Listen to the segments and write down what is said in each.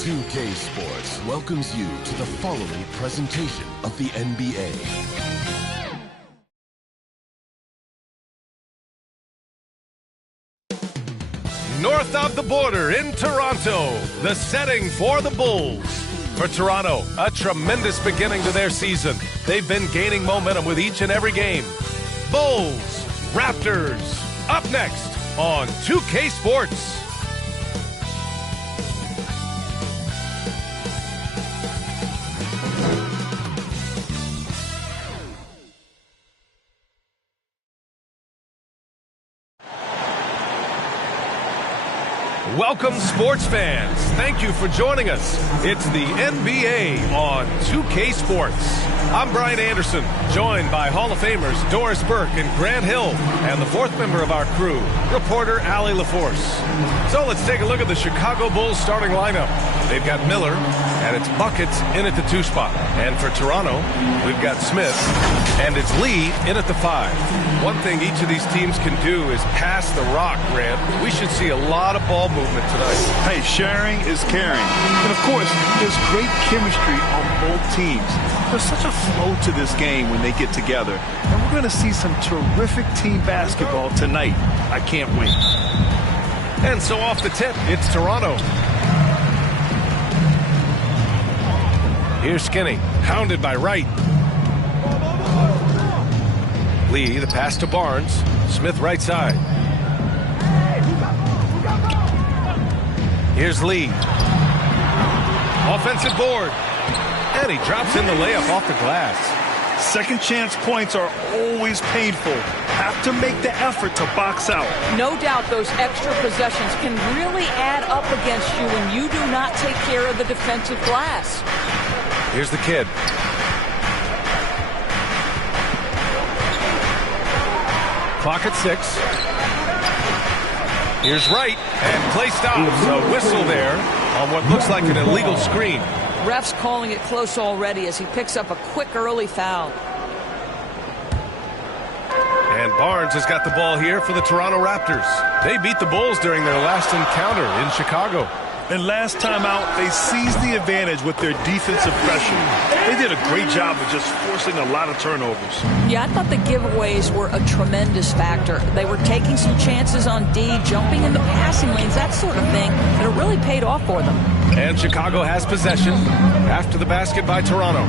2K Sports welcomes you to the following presentation of the NBA. North of the border in Toronto, the setting for the Bulls. For Toronto, a tremendous beginning to their season. They've been gaining momentum with each and every game. Bulls, Raptors, up next on 2K Sports. Welcome, sports fans. Thank you for joining us. It's the NBA on 2K Sports. I'm Brian Anderson, joined by Hall of Famers Doris Burke and Grant Hill, and the fourth member of our crew, reporter Allie LaForce. So let's take a look at the Chicago Bulls starting lineup. They've got Miller, and it's Buckets in at the 2 spot. And for Toronto, we've got Smith, and it's Lee in at the 5. One thing each of these teams can do is pass the rock, Grant. We should see a lot of ball movement tonight. Hey, sharing is caring. And of course, there's great chemistry on both teams. There's such a flow to this game when they get together. And we're going to see some terrific team basketball tonight. I can't wait. And so off the tip, it's Toronto. Here's Skinny, hounded by Wright. Lee, the pass to Barnes. Smith right side. Here's Lee. Offensive board. And he drops in the layup off the glass. Second chance points are always painful. Have to make the effort to box out. No doubt those extra possessions can really add up against you when you do not take care of the defensive glass. Here's the kid. Clock at 6. Here's Wright, and play stops. A whistle there on what looks like an illegal screen. Ref's calling it close already as he picks up a quick early foul. And Barnes has got the ball here for the Toronto Raptors. They beat the Bulls during their last encounter in Chicago. And last time out, they seized the advantage with their defensive pressure. They did a great job of just forcing a lot of turnovers. Yeah, I thought the giveaways were a tremendous factor. They were taking some chances on D, jumping in the passing lanes, that sort of thing, that it really paid off for them. And Chicago has possession after the basket by Toronto.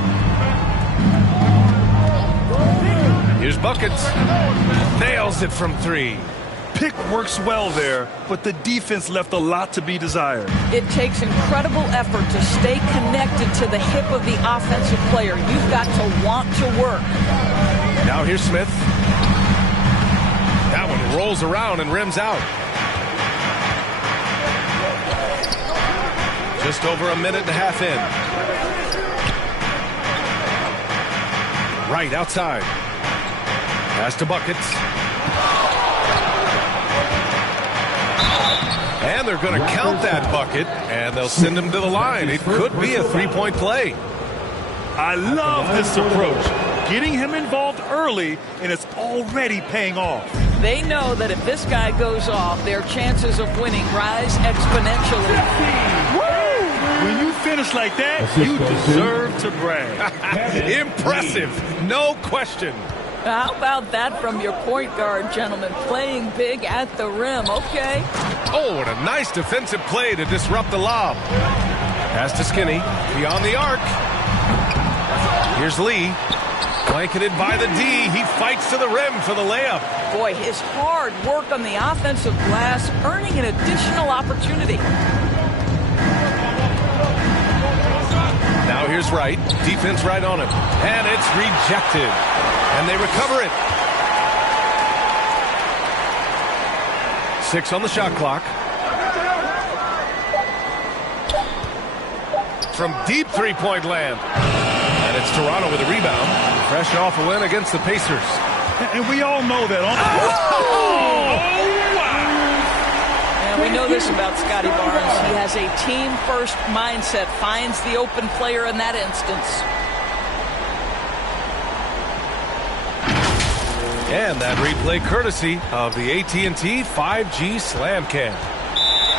Here's Buckets. Nails it from 3. Pick works well there, but the defense left a lot to be desired. It takes incredible effort to stay connected to the hip of the offensive player. You've got to want to work. Now here's Smith. That one rolls around and rims out. Just over a minute and a half in. Right outside. Pass to Buckets. And they're going to count that bucket, and they'll send him to the line. It could be a three-point play. I love this approach. Getting him involved early, and it's already paying off. They know that if this guy goes off, their chances of winning rise exponentially. Woo! When you finish like that, you deserve to brag. Impressive, no question. How about that from your point guard, gentlemen? Playing big at the rim, okay? Oh, and a nice defensive play to disrupt the lob. Pass to Skinny, beyond the arc. Here's Lee, blanketed by the D. He fights to the rim for the layup. Boy, his hard work on the offensive glass, earning an additional opportunity. Now here's Wright, defense right on him. And it's rejected. And they recover it. 6 on the shot clock. From deep three-point land. And it's Toronto with a rebound. Fresh off a win against the Pacers. And we all know that. And we know this about Scotty Barnes. He has a team-first mindset, finds the open player in that instance. And that replay courtesy of the AT&T 5G Slam Cam.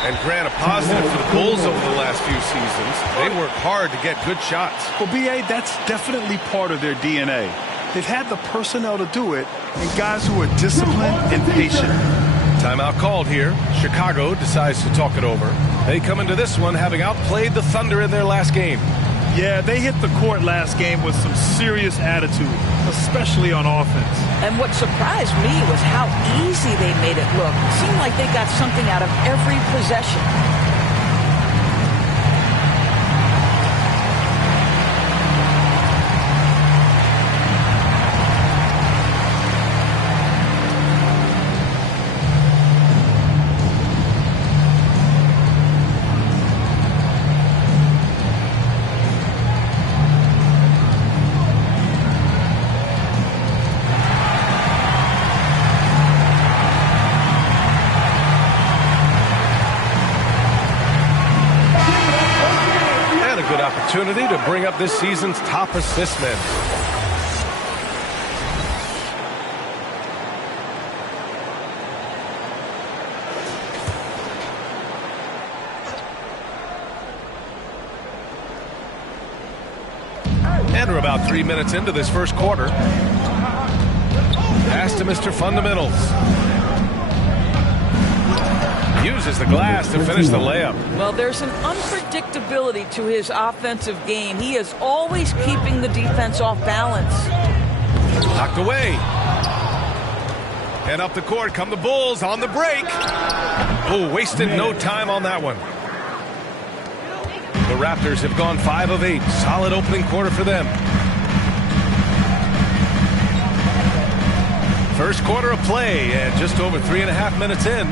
And Grant, a positive for the Bulls over the last few seasons. They work hard to get good shots. Well, B.A., that's definitely part of their DNA. They've had the personnel to do it, and guys who are disciplined and patient. Timeout called here. Chicago decides to talk it over. They come into this one having outplayed the Thunder in their last game. Yeah, they hit the court last game with some serious attitude, especially on offense. And what surprised me was how easy they made it look. It seemed like they got something out of every possession. Opportunity to bring up this season's top assist men. And we're about 3 minutes into this first quarter. Pass to Mr. Fundamentals. Uses the glass to finish the layup. Well, there's an unpredictability to his offensive game. He is always keeping the defense off balance. Knocked away. And up the court come the Bulls on the break. Oh, wasted no time on that one. The Raptors have gone 5 of 8. Solid opening quarter for them. First quarter of play and just over 3.5 minutes in.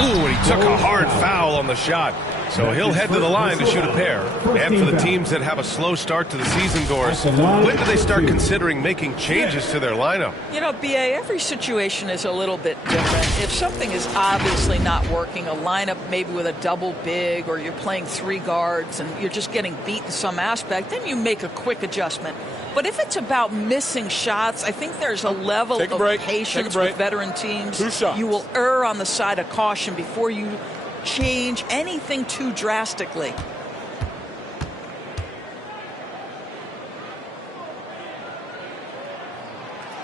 Ooh, and he took a hard foul on the shot. So he'll head to the line to shoot a pair. And for the teams that have a slow start to the season, Doris, when do they start considering making changes to their lineup? You know, B.A., every situation is a little bit different. If something is obviously not working, a lineup maybe with a double big, or you're playing 3 guards and you're just getting beat in some aspect, then you make a quick adjustment. But if it's about missing shots, I think there's a level of patience with veteran teams. You will err on the side of caution before you change anything too drastically.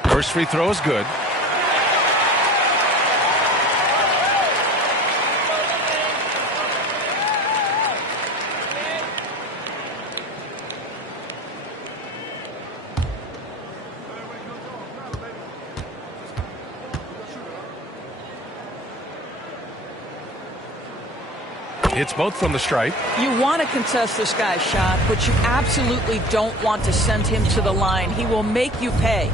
First free throw is good. It's both from the stripe. You want to contest this guy's shot, but you absolutely don't want to send him to the line. He will make you pay.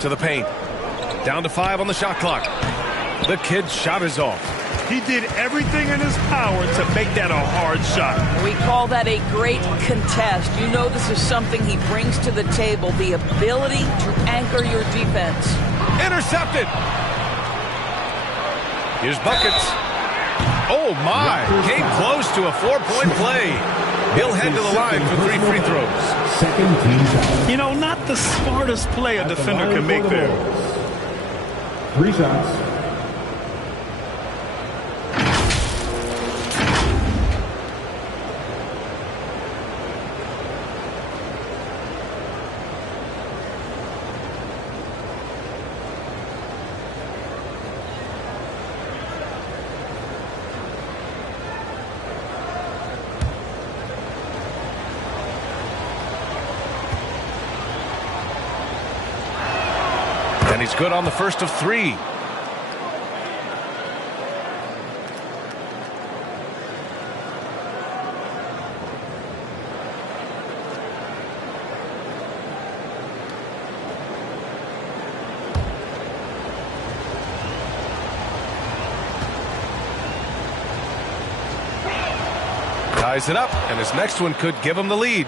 To the paint. Down to 5 on the shot clock. The kid's shot is off. He did everything in his power to make that a hard shot. We call that a great contest. You know this is something he brings to the table, the ability to anchor your defense. Intercepted. Here's buckets. Oh, my. Came close to a 4-point play. He'll head to the line for 3 free throws. You know, not the smartest play a defender can make there. 3 shots. And he's good on the first of 3. Ties it up, and his next one could give him the lead.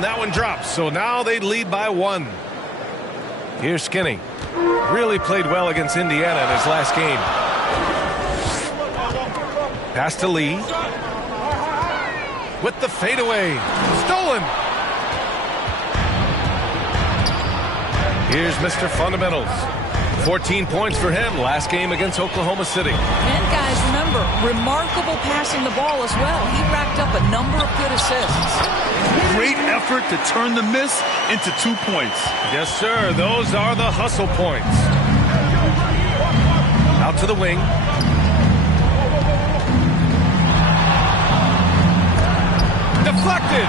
And that one drops. So now they lead by 1. Here's Skinny. Really played well against Indiana in his last game. Pass to Lee. With the fadeaway. Stolen. Here's Mr. Fundamentals. 14 points for him last game against Oklahoma City. And guys, remember, remarkable passing the ball as well. He racked up a number of good assists. Great effort to turn the miss into 2 points. Yes, sir. Those are the hustle points. Out to the wing. Deflected.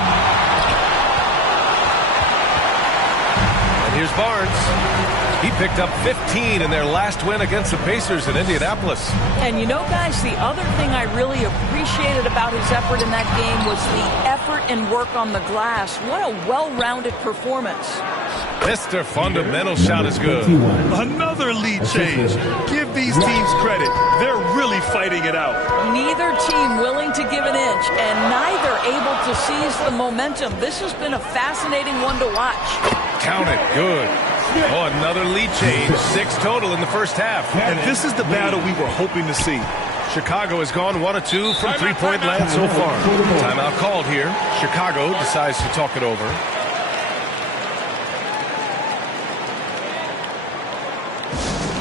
And here's Barnes. He picked up 15 in their last win against the Pacers in Indianapolis. And you know, guys, the other thing I really appreciated about his effort in that game was the effort and work on the glass. What a well-rounded performance. Mr. Fundamental shot is good. Another lead change. Give these teams credit. They're really fighting it out. Neither team willing to give an inch, and neither able to seize the momentum. This has been a fascinating one to watch. Count it. Good. Oh, another lead change. 6 total in the first half. And this is the battle we were hoping to see. Chicago has gone 1 of 2 from three-point land so far. Timeout called here. Chicago decides to talk it over.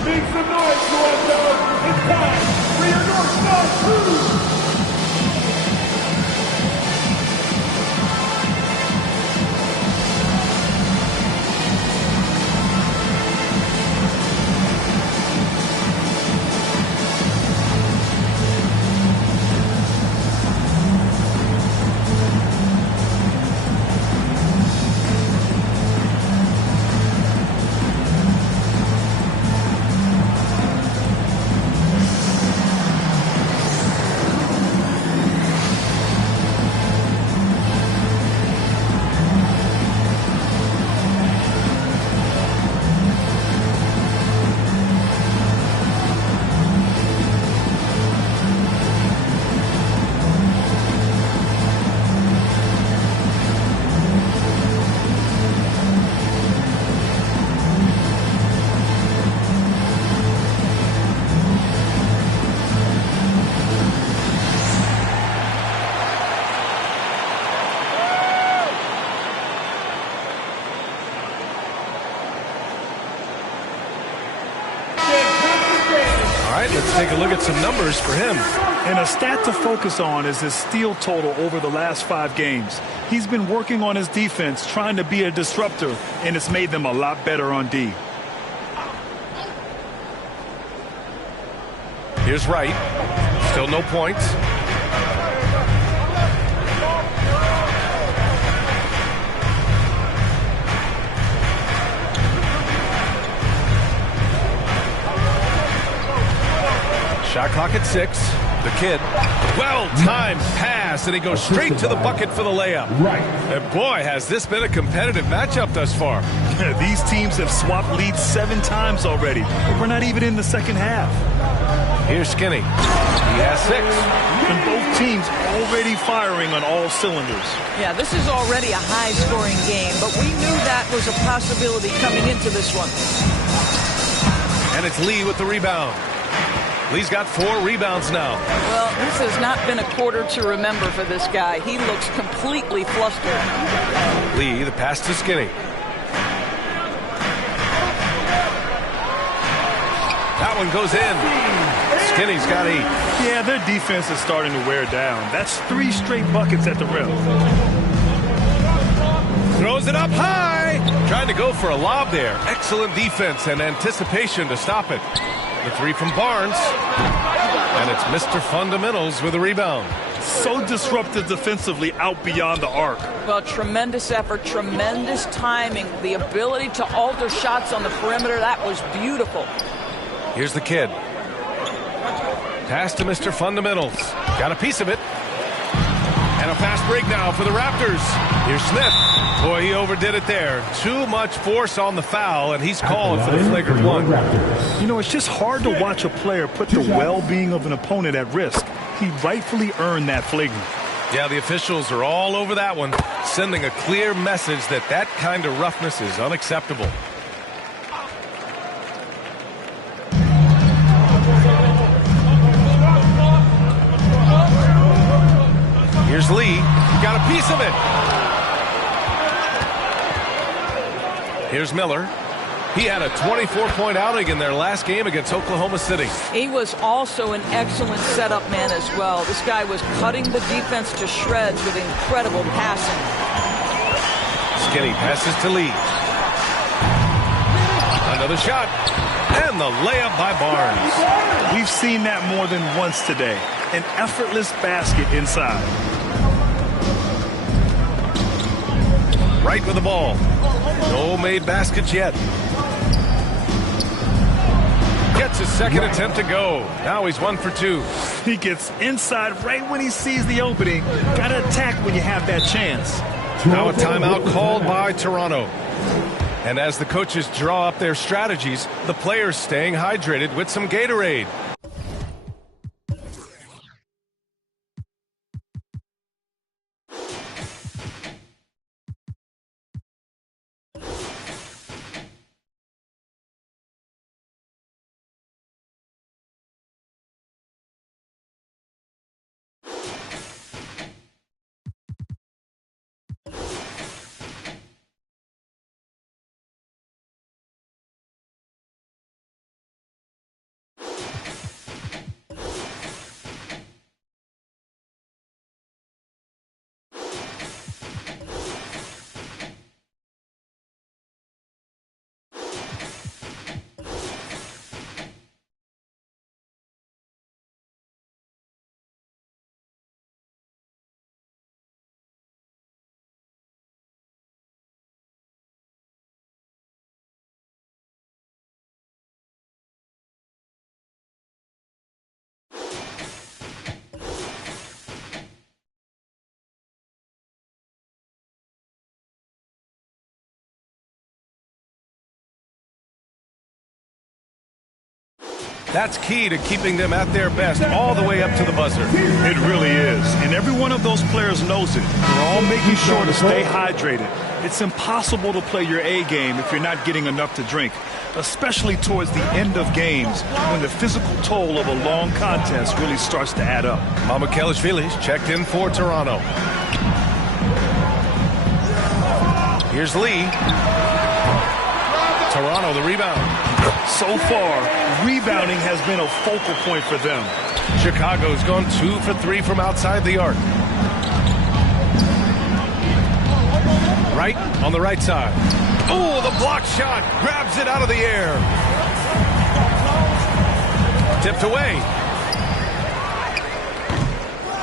Make some noise, Toronto. It's time for your North Star Crew. Let's take a look at some numbers for him. And a stat to focus on is his steal total over the last 5 games. He's been working on his defense, trying to be a disruptor, and it's made them a lot better on D. Here's Wright. Still no points. Shot clock at 6. The kid. Well-timed pass, and he goes straight to the bucket for the layup. Right. And boy, has this been a competitive matchup thus far. These teams have swapped leads 7 times already. We're not even in the second half. Here's Skinny. He has 6. And both teams already firing on all cylinders. Yeah, this is already a high-scoring game, but we knew that was a possibility coming into this one. And it's Lee with the rebound. Lee's got 4 rebounds now. Well, this has not been a quarter to remember for this guy. He looks completely flustered. Lee, the pass to Skinny. That one goes in. Skinny's got 8. Yeah, their defense is starting to wear down. That's 3 straight buckets at the rim. Throws it up high. Trying to go for a lob there. Excellent defense and anticipation to stop it. The 3 from Barnes. And it's Mr. Fundamentals with a rebound. So disruptive defensively out beyond the arc. Well, tremendous effort, tremendous timing. The ability to alter shots on the perimeter, that was beautiful. Here's the kid. Pass to Mr. Fundamentals. Got a piece of it. And a fast break now for the Raptors. Here's Smith. Boy, he overdid it there. Too much force on the foul, and he's called for the flagrant one. You know, it's just hard to watch a player put the well-being of an opponent at risk. He rightfully earned that flagrant. Yeah, the officials are all over that one, sending a clear message that that kind of roughness is unacceptable. Here's Lee. Got a piece of it. Here's Miller. He had a 24-point outing in their last game against Oklahoma City. He was also an excellent setup man as well. This guy was cutting the defense to shreds with incredible passing. Skinny passes to Lee. Another shot. And the layup by Barnes. We've seen that more than once today. An effortless basket inside. Right with the ball. No made baskets yet. Gets his second attempt to go. Now he's 1 for 2. He gets inside right when he sees the opening. Got to attack when you have that chance. Now a timeout called by Toronto. And as the coaches draw up their strategies, the players staying hydrated with some Gatorade. That's key to keeping them at their best all the way up to the buzzer. It really is. And every one of those players knows it. They're all making sure to stay hydrated. It's impossible to play your A game if you're not getting enough to drink, especially towards the end of games when the physical toll of a long contest really starts to add up. Mamukelashvili's checked in for Toronto. Here's Lee. Toronto, the rebound. So far, rebounding has been a focal point for them. Chicago's gone 2 for 3 from outside the arc. Right on the right side. Oh, the block shot. Grabs it out of the air. Tipped away.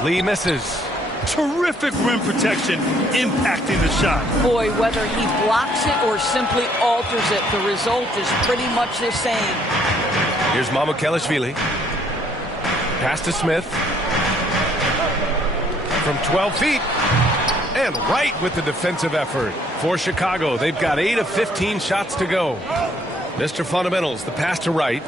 Lee misses. Terrific rim protection impacting the shot. Boy, whether he blocks it or simply alters it, the result is pretty much the same. Here's Mamukelashvili. Pass to Smith. From 12 feet. And right with the defensive effort. For Chicago, they've got 8 of 15 shots to go. Mr. Fundamentals, the pass to Wright.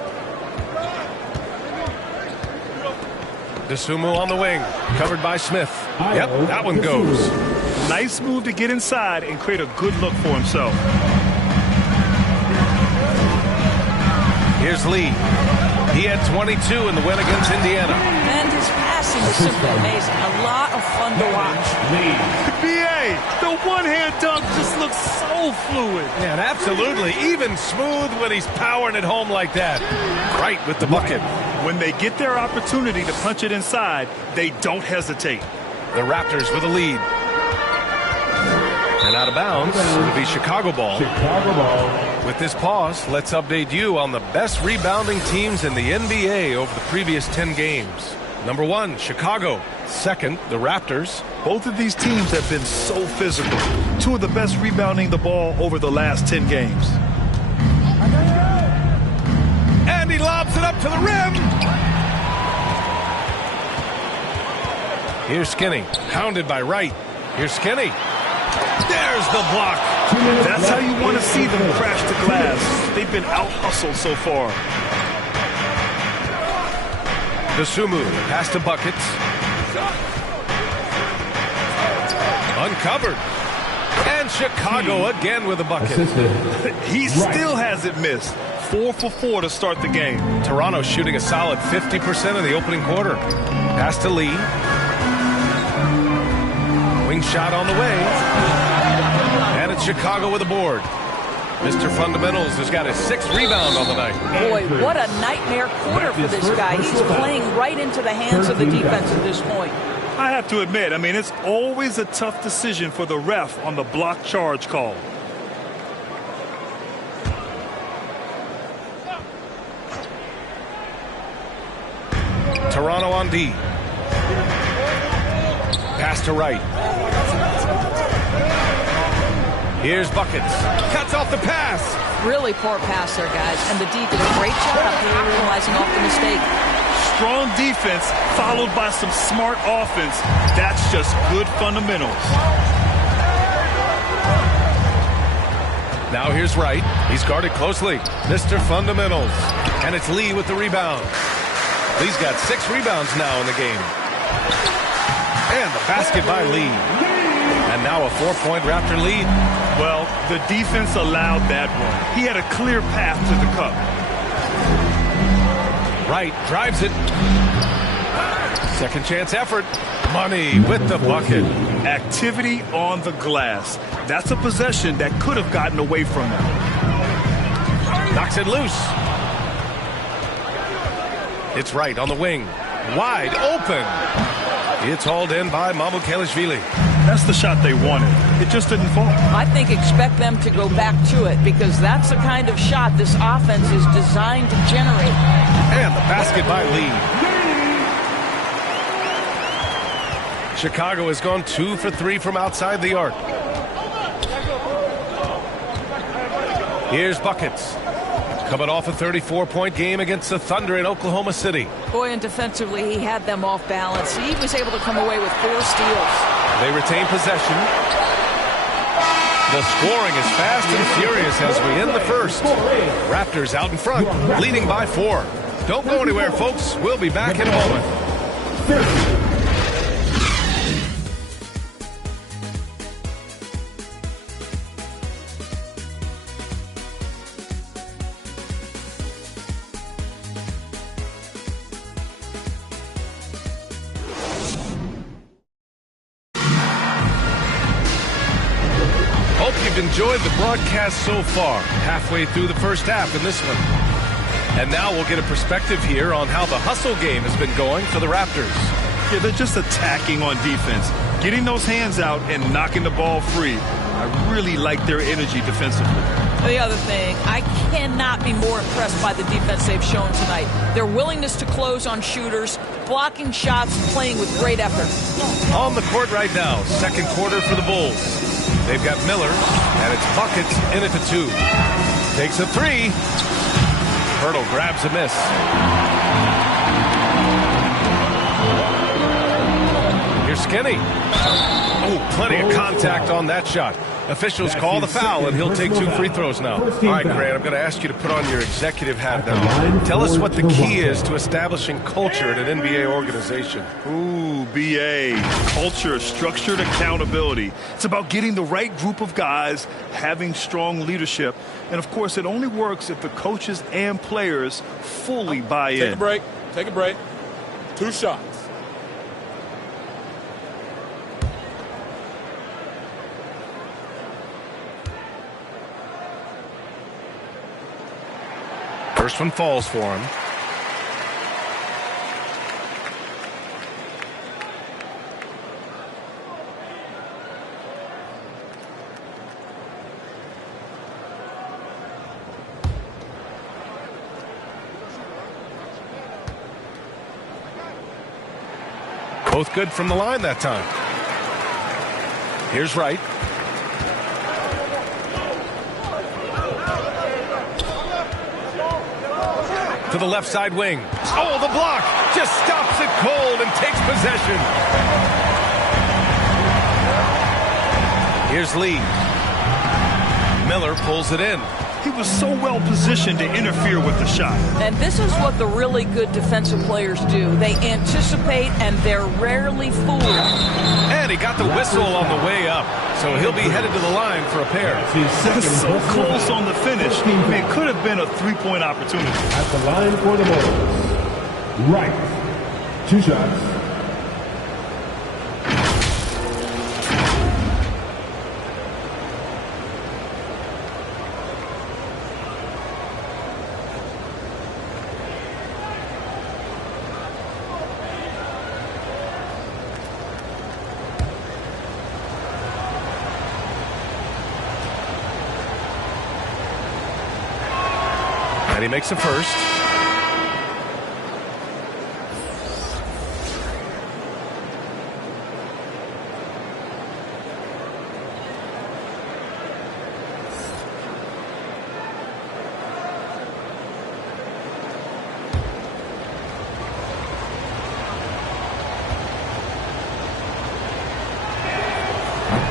Dosunmu on the wing, covered by Smith. Yep, that one goes. Nice move to get inside and create a good look for himself. Here's Lee. He had 22 in the win against Indiana. And his passing is simply amazing. A lot of fun to watch. B.A., the one-hand dunk just looks so fluid. Yeah, and absolutely. Even smooth when he's powering it home like that. Right with the bucket. When they get their opportunity to punch it inside, they don't hesitate. The Raptors with a lead. And out of bounds, it'll be Chicago ball. With this pause, let's update you on the best rebounding teams in the NBA over the previous 10 games. Number 1, Chicago. Second, the Raptors. Both of these teams have been so physical. 2 of the best rebounding the ball over the last 10 games. And he lobs it up to the rim. Here's Skinny, hounded by Wright. Here's Skinny. There's the block. That's how you want to see them crash to glass. They've been out-hustled so far. Dosunmu, pass to Buckets. Uncovered. And Chicago again with a bucket. He still hasn't missed. 4 for 4 to start the game. Toronto shooting a solid 50% in the opening quarter. Pass to Lee. Wing shot on the way. And it's Chicago with a board. Mr. Fundamentals has got his 6th rebound on the night. Boy, what a nightmare quarter for this guy. He's playing right into the hands of the defense at this point. I have to admit, it's always a tough decision for the ref on the block charge call. Toronto on D. Pass to Wright. Here's Buckets. Cuts off the pass. Really poor pass there, guys. And the D did a great job capitalizing off the mistake. Strong defense followed by some smart offense. That's just good fundamentals. Now here's Wright. He's guarded closely. Mr. Fundamentals. And it's Lee with the rebound. Lee's got 6 rebounds now in the game. And the basket by Lee. And now a 4-point Raptor lead. Well, the defense allowed that one. He had a clear path to the cup. Wright drives it. Second chance effort. Money with the bucket. Activity on the glass. That's a possession that could have gotten away from them. Knocks it loose. It's Wright on the wing. Wide open. It's hauled in by Mamukelashvili. That's the shot they wanted. It just didn't fall. I think expect them to go back to it because that's the kind of shot this offense is designed to generate. And the basket by Lee. Chicago has gone 2 for 3 from outside the arc. Here's Buckets. Coming off a 34-point game against the Thunder in Oklahoma City. Boy, and defensively, he had them off balance. He was able to come away with 4 steals. They retain possession. The scoring is fast and furious as we end the first. Raptors out in front, leading by 4. Don't go anywhere, folks. We'll be back in a moment. Enjoyed the broadcast so far, halfway through the first half in this one. And now we'll get a perspective here on how the hustle game has been going for the Raptors. Yeah, they're just attacking on defense, getting those hands out and knocking the ball free. I really like their energy defensively. The other thing, I cannot be more impressed by the defense they've shown tonight. Their willingness to close on shooters, blocking shots, playing with great effort. On the court right now, second quarter for the Bulls. They've got Miller, and it's Buckets in it to 2. Takes a 3. Hurdle grabs a miss. Here's Skinny. Oh, plenty of contact on that shot. Officials call the foul, and he'll take 2 free throws now. All right, Grant, I'm going to ask you to put on your executive hat now. Tell us what the key is to establishing culture at an NBA organization. Ooh, BA. Culture, structured accountability. It's about getting the right group of guys, having strong leadership. And, of course, it only works if the coaches and players fully buy in. Take a break. Take a break. 2 shots. First one falls for him. Both good from the line that time. Here's Wright. To the left side wing. Oh, the block just stops it cold and takes possession. Here's Lee. Miller pulls it in. He was so well positioned to interfere with the shot. And this is what the really good defensive players do. They anticipate and they're rarely fooled. And he got the whistle on the way up, so he'll be headed to the line for a pair. So close on the finish. I mean, it could have been a three-point opportunity. At the line for the Bulls, Wright. 2 shots. And he makes a first.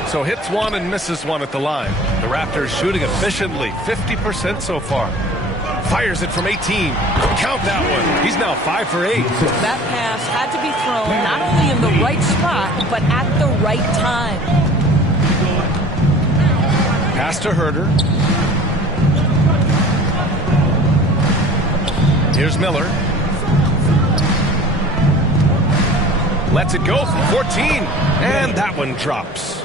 So hits one and misses one at the line. The Raptors shooting efficiently, 50% so far. Fires it from 18. Count that one. He's now 5 for 8. That pass had to be thrown not only in the right spot, but at the right time. Pass to Herder. Here's Miller. Lets it go from 14. And that one drops.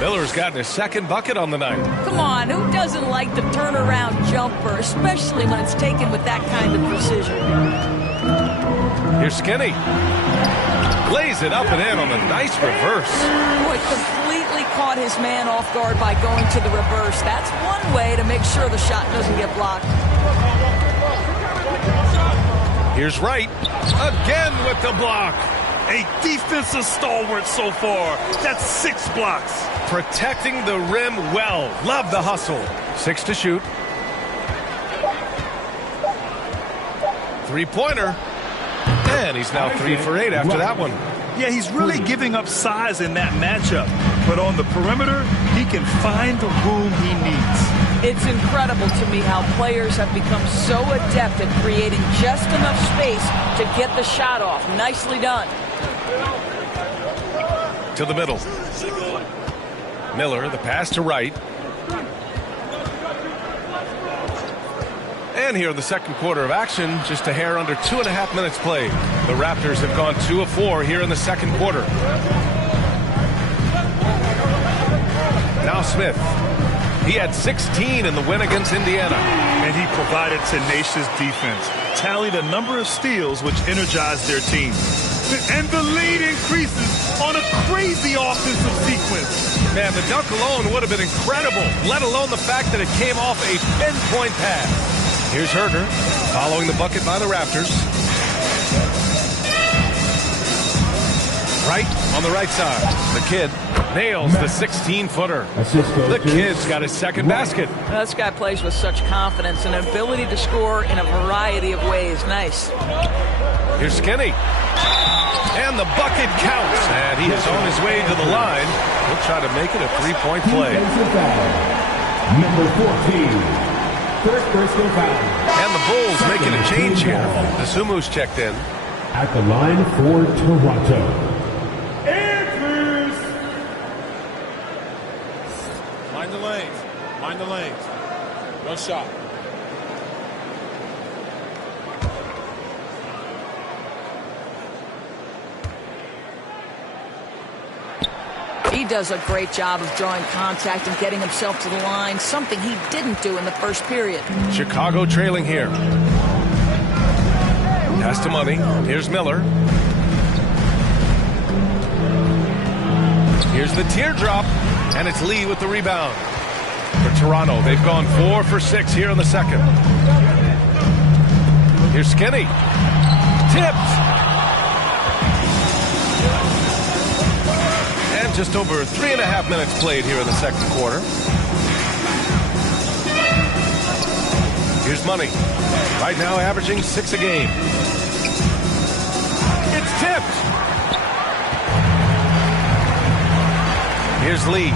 Miller's gotten his second bucket on the night. Come on, who doesn't like the turnaround jumper, especially when it's taken with that kind of precision? Here's Skinny. Lays it up and in on a nice reverse. Boy, completely caught his man off guard by going to the reverse. That's one way to make sure the shot doesn't get blocked. Here's Wright. Again with the block. A defensive stalwart so far. That's 6 blocks. Protecting the rim well. Love the hustle. 6 to shoot. 3-pointer. And he's now 3 for 8 after that one. Yeah, he's really giving up size in that matchup. But on the perimeter, he can find the room he needs. It's incredible to me how players have become so adept at creating just enough space to get the shot off. Nicely done. To the middle. Miller, the pass to Wright. And here in the second quarter of action, just a hair under 2.5 minutes played. The Raptors have gone 2 of 4 here in the second quarter. Now Smith. He had 16 in the win against Indiana. And he provided tenacious defense. Tallied a number of steals which energized their team. And the lead increases on a crazy offensive sequence. Man, the dunk alone would have been incredible, let alone the fact that it came off a pinpoint pass. Here's Herder, following the bucket by the Raptors. Wright on the right side. The kid nails the 16-footer. The kid's got his second basket. This guy plays with such confidence and ability to score in a variety of ways. Nice. Here's Skinny. And the bucket counts. And he is on his way to the line. He'll try to make it a 3-point play. Number 14. First personal foul. And the Bulls making a change here. Desumu's checked in. At the line for Toronto, Andrews! Mind the lanes. Mind the lanes. One shot. He does a great job of drawing contact and getting himself to the line, something he didn't do in the first period. Chicago trailing here. Pass to Money. Here's Miller. Here's the teardrop, and it's Lee with the rebound. For Toronto, they've gone 4 for 6 here in the second. Here's Skinny. Tipped. And just over 3.5 minutes played here in the second quarter. Here's Money. Right now averaging 6 a game. It's tipped. Here's Lee.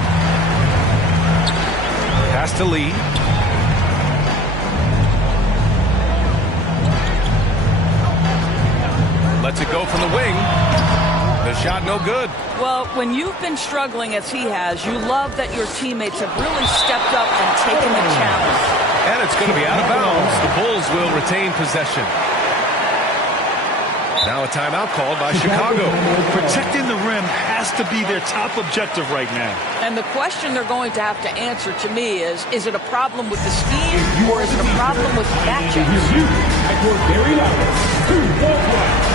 Pass to Lee. Lets it go from the wing. The shot no good. Well, when you've been struggling as he has, you love that your teammates have really stepped up and taken the challenge. And it's going to be out of bounds. The Bulls will retain possession. Now a timeout called by Chicago. Protecting the rim has to be their top objective right now. And the question they're going to have to answer to me is it a problem with the scheme or is it a problem with matchups? At your very loudest, 2 ball clubs.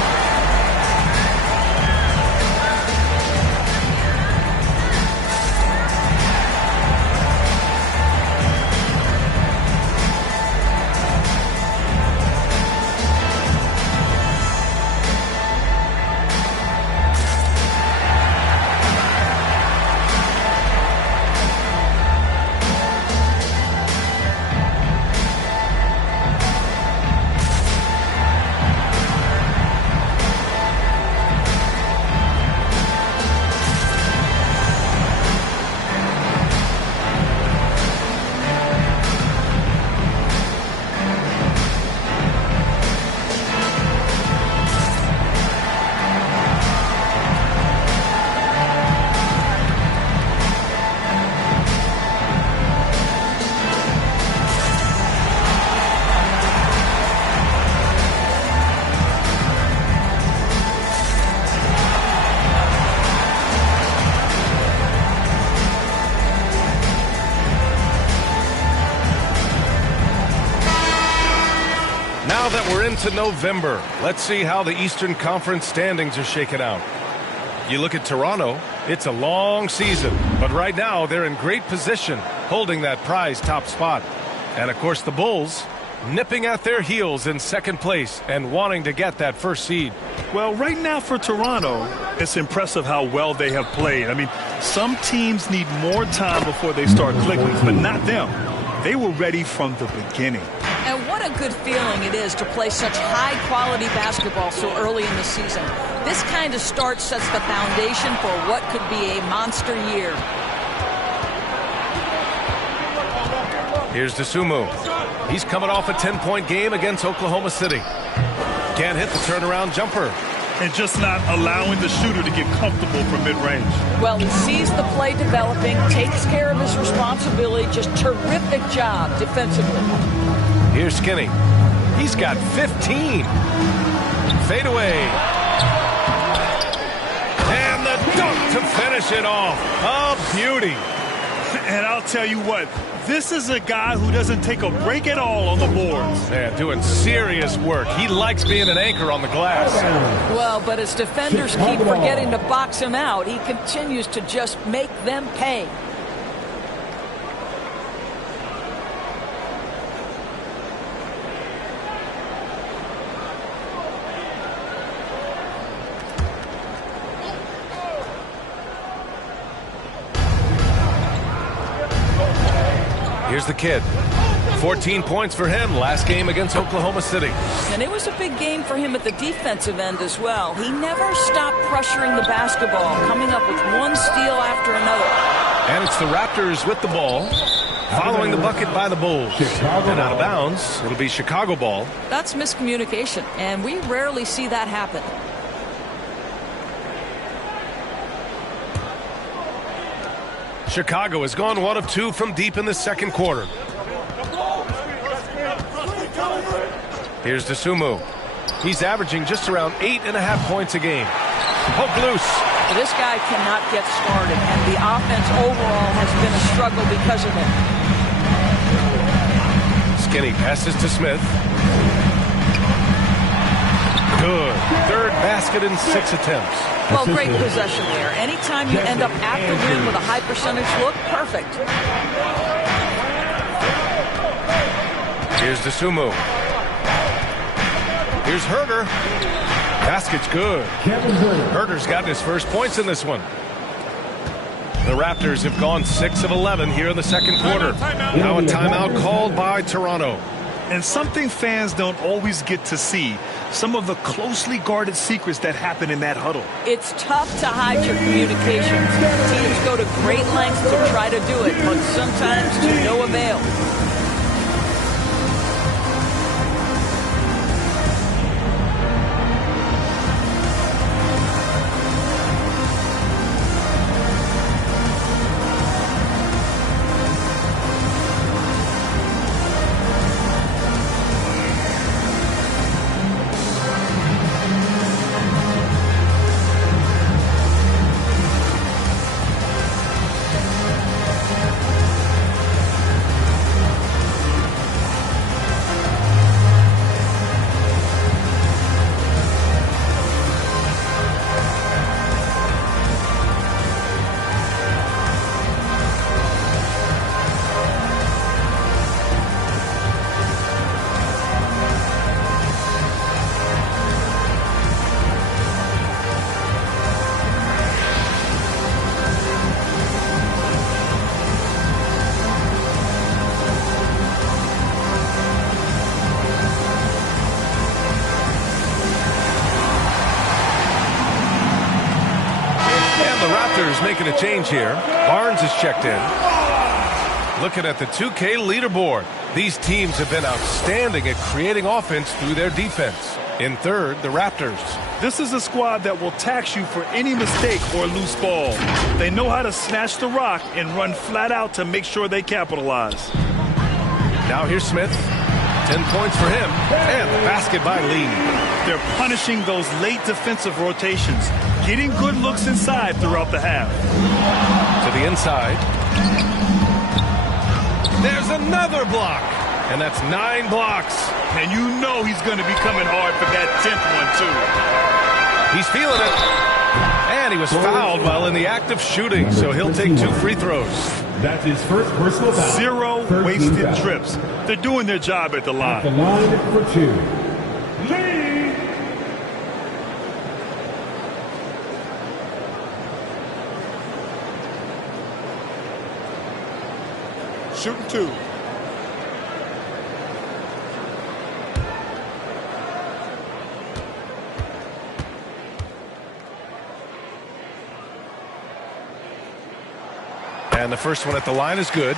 Now that we're into November, let's see how the Eastern Conference standings are shaken out. You look at Toronto, it's a long season, but right now they're in great position, holding that prize top spot. And of course the Bulls, nipping at their heels in second place and wanting to get that first seed. Well, right now for Toronto, it's impressive how well they have played. I mean, some teams need more time before they start clicking, but not them. They were ready from the beginning. And what a good feeling it is to play such high-quality basketball so early in the season. This kind of start sets the foundation for what could be a monster year. Here's Dosunmu. He's coming off a 10-point game against Oklahoma City. Can't hit the turnaround jumper. And just not allowing the shooter to get comfortable from mid-range. Well, he sees the play developing, takes care of his responsibility. Just terrific job defensively. Here's Skinny. He's got 15. Fade away. And the dunk to finish it off. A beauty. And I'll tell you what, this is a guy who doesn't take a break at all on the boards. Man, doing serious work. He likes being an anchor on the glass. Well, but as defenders keep forgetting to box him out, he continues to just make them pay. Here's the kid. 14 points for him last game against Oklahoma City. And it was a big game for him at the defensive end as well. He never stopped pressuring the basketball, coming up with one steal after another. And it's the Raptors with the ball, following the bucket by the Bulls. And out of bounds, it'll be Chicago ball. That's miscommunication, and we rarely see that happen. Chicago has gone 1 of 2 from deep in the second quarter. Here's Dosunmu. He's averaging just around 8.5 points a game. Poke loose. This guy cannot get started, and the offense overall has been a struggle because of him. Skinny passes to Smith. Good. Third basket in 6 attempts. Well, great possession there. Anytime you end up at the rim with a high percentage look, perfect. Here's Dosunmu. Here's Herter. Basket's good. Herter's gotten his first points in this one. The Raptors have gone 6 of 11 here in the second quarter. Now a timeout called by Toronto. And something fans don't always get to see, some of the closely guarded secrets that happen in that huddle. It's tough to hide your communications. Teams go to great lengths to try to do it, but sometimes to no avail. Chicago's making a change here. Barnes is checked in. Looking at the 2K leaderboard, these teams have been outstanding at creating offense through their defense. In third, the Raptors. This is a squad that will tax you for any mistake or loose ball. They know how to snatch the rock and run flat out to make sure they capitalize. Now here's Smith. 10 points for him. And the basket by Lee. They're punishing those late defensive rotations, getting good looks inside throughout the half. To the inside. There's another block. And that's 9 blocks. And you know he's going to be coming hard for that 10th one, too. He's feeling it. And he was fouled while in the act of shooting, so he'll take 2 free throws. That's his first personal foul. 0 wasted trips. They're doing their job at the line. At the line for 2. Lee! Shooting 2. And the first one at the line is good.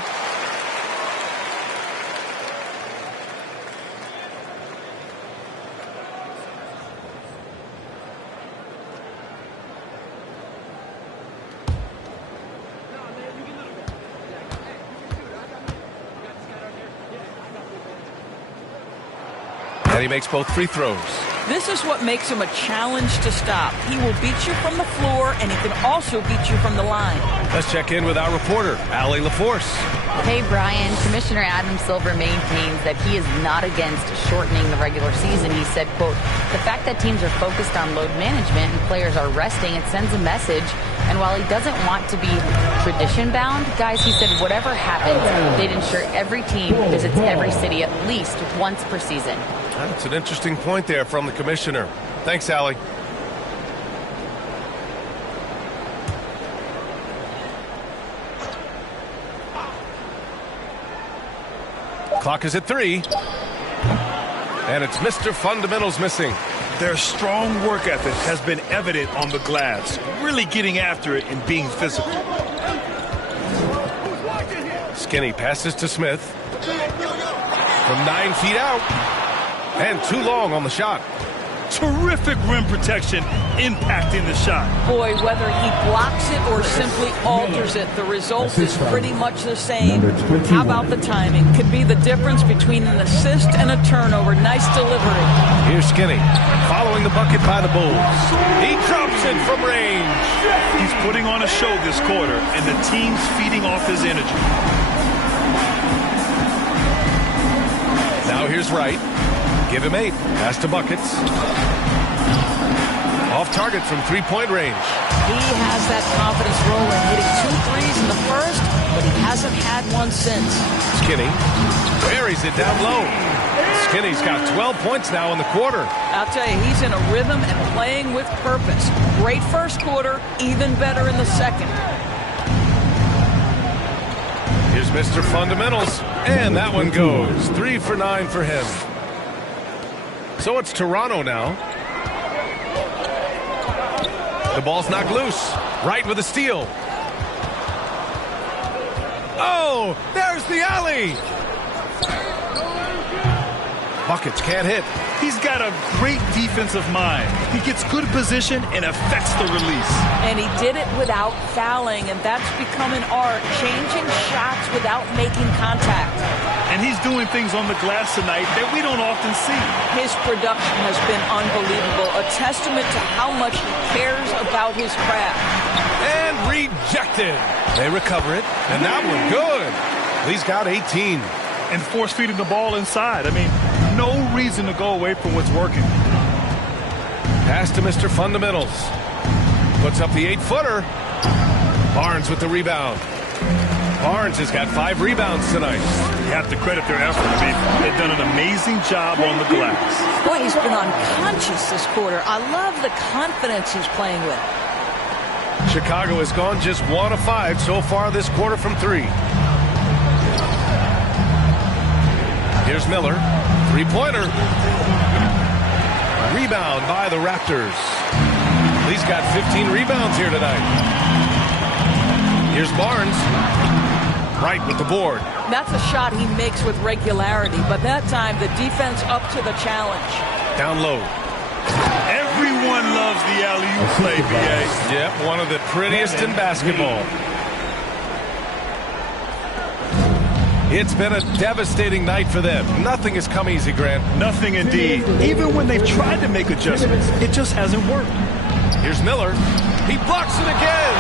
And he makes both free throws. This is what makes him a challenge to stop. He will beat you from the floor, and he can also beat you from the line. Let's check in with our reporter, Allie LaForce. Hey, Brian. Commissioner Adam Silver maintains that he is not against shortening the regular season. He said, quote, the fact that teams are focused on load management and players are resting, it sends a message. And while he doesn't want to be tradition-bound, guys, he said whatever happens, they'd ensure every team visits every city at least once per season. That's an interesting point there from the commissioner. Thanks, Allie. Clock is at 3. And it's Mr. Fundamentals missing. Their strong work ethic has been evident on the glass, really getting after it and being physical. Skinny passes to Smith. From 9 feet out. And too long on the shot. Terrific rim protection impacting the shot. Boy, whether he blocks it or simply alters it, the result is pretty much the same. How about the timing? Could be the difference between an assist and a turnover. Nice delivery. Here's Skinny, following the bucket by the Bulls. He drops it from range. He's putting on a show this quarter, and the team's feeding off his energy. Now here's Wright. Give him 8. Pass to buckets. Off target from three-point range. He has that confidence rolling, hitting 2 threes in the first, but he hasn't had one since. Skinny buries it down low. Skinny's got 12 points now in the quarter. I'll tell you, he's in a rhythm and playing with purpose. Great first quarter, even better in the second. Here's Mr. Fundamentals, and that one goes. 3 for 9 for him. So it's Toronto now. The ball's knocked loose. Wright with a steal. Oh, there's the alley. Buckets can't hit. He's got a great defensive mind. He gets good position and affects the release. And he did it without fouling, and that's become an art, changing shots without making contact. And he's doing things on the glass tonight that we don't often see. His production has been unbelievable, a testament to how much he cares about his craft. And rejected. They recover it, and that one good. Lee's got 18. And force feeding the ball inside. I mean, no reason to go away from what's working. Pass to Mr. Fundamentals. Puts up the 8-footer. Barnes with the rebound. Barnes has got 5 rebounds tonight. You have to credit their effort. I mean, they've done an amazing job on the glass. Boy, he's been unconscious this quarter. I love the confidence he's playing with. Chicago has gone just 1 of 5 so far this quarter from 3. Here's Miller. 3-pointer. Rebound by the Raptors. Lee's got 15 rebounds here tonight. Here's Barnes. Right with the board. That's a shot he makes with regularity, but that time the defense up to the challenge. Down low. Everyone loves the alley-oop play, B.A. Yep, one of the prettiest in basketball. It's been a devastating night for them. Nothing has come easy, Grant. Nothing indeed. Even when they've tried to make adjustments, it just hasn't worked. Here's Miller. He blocks it again,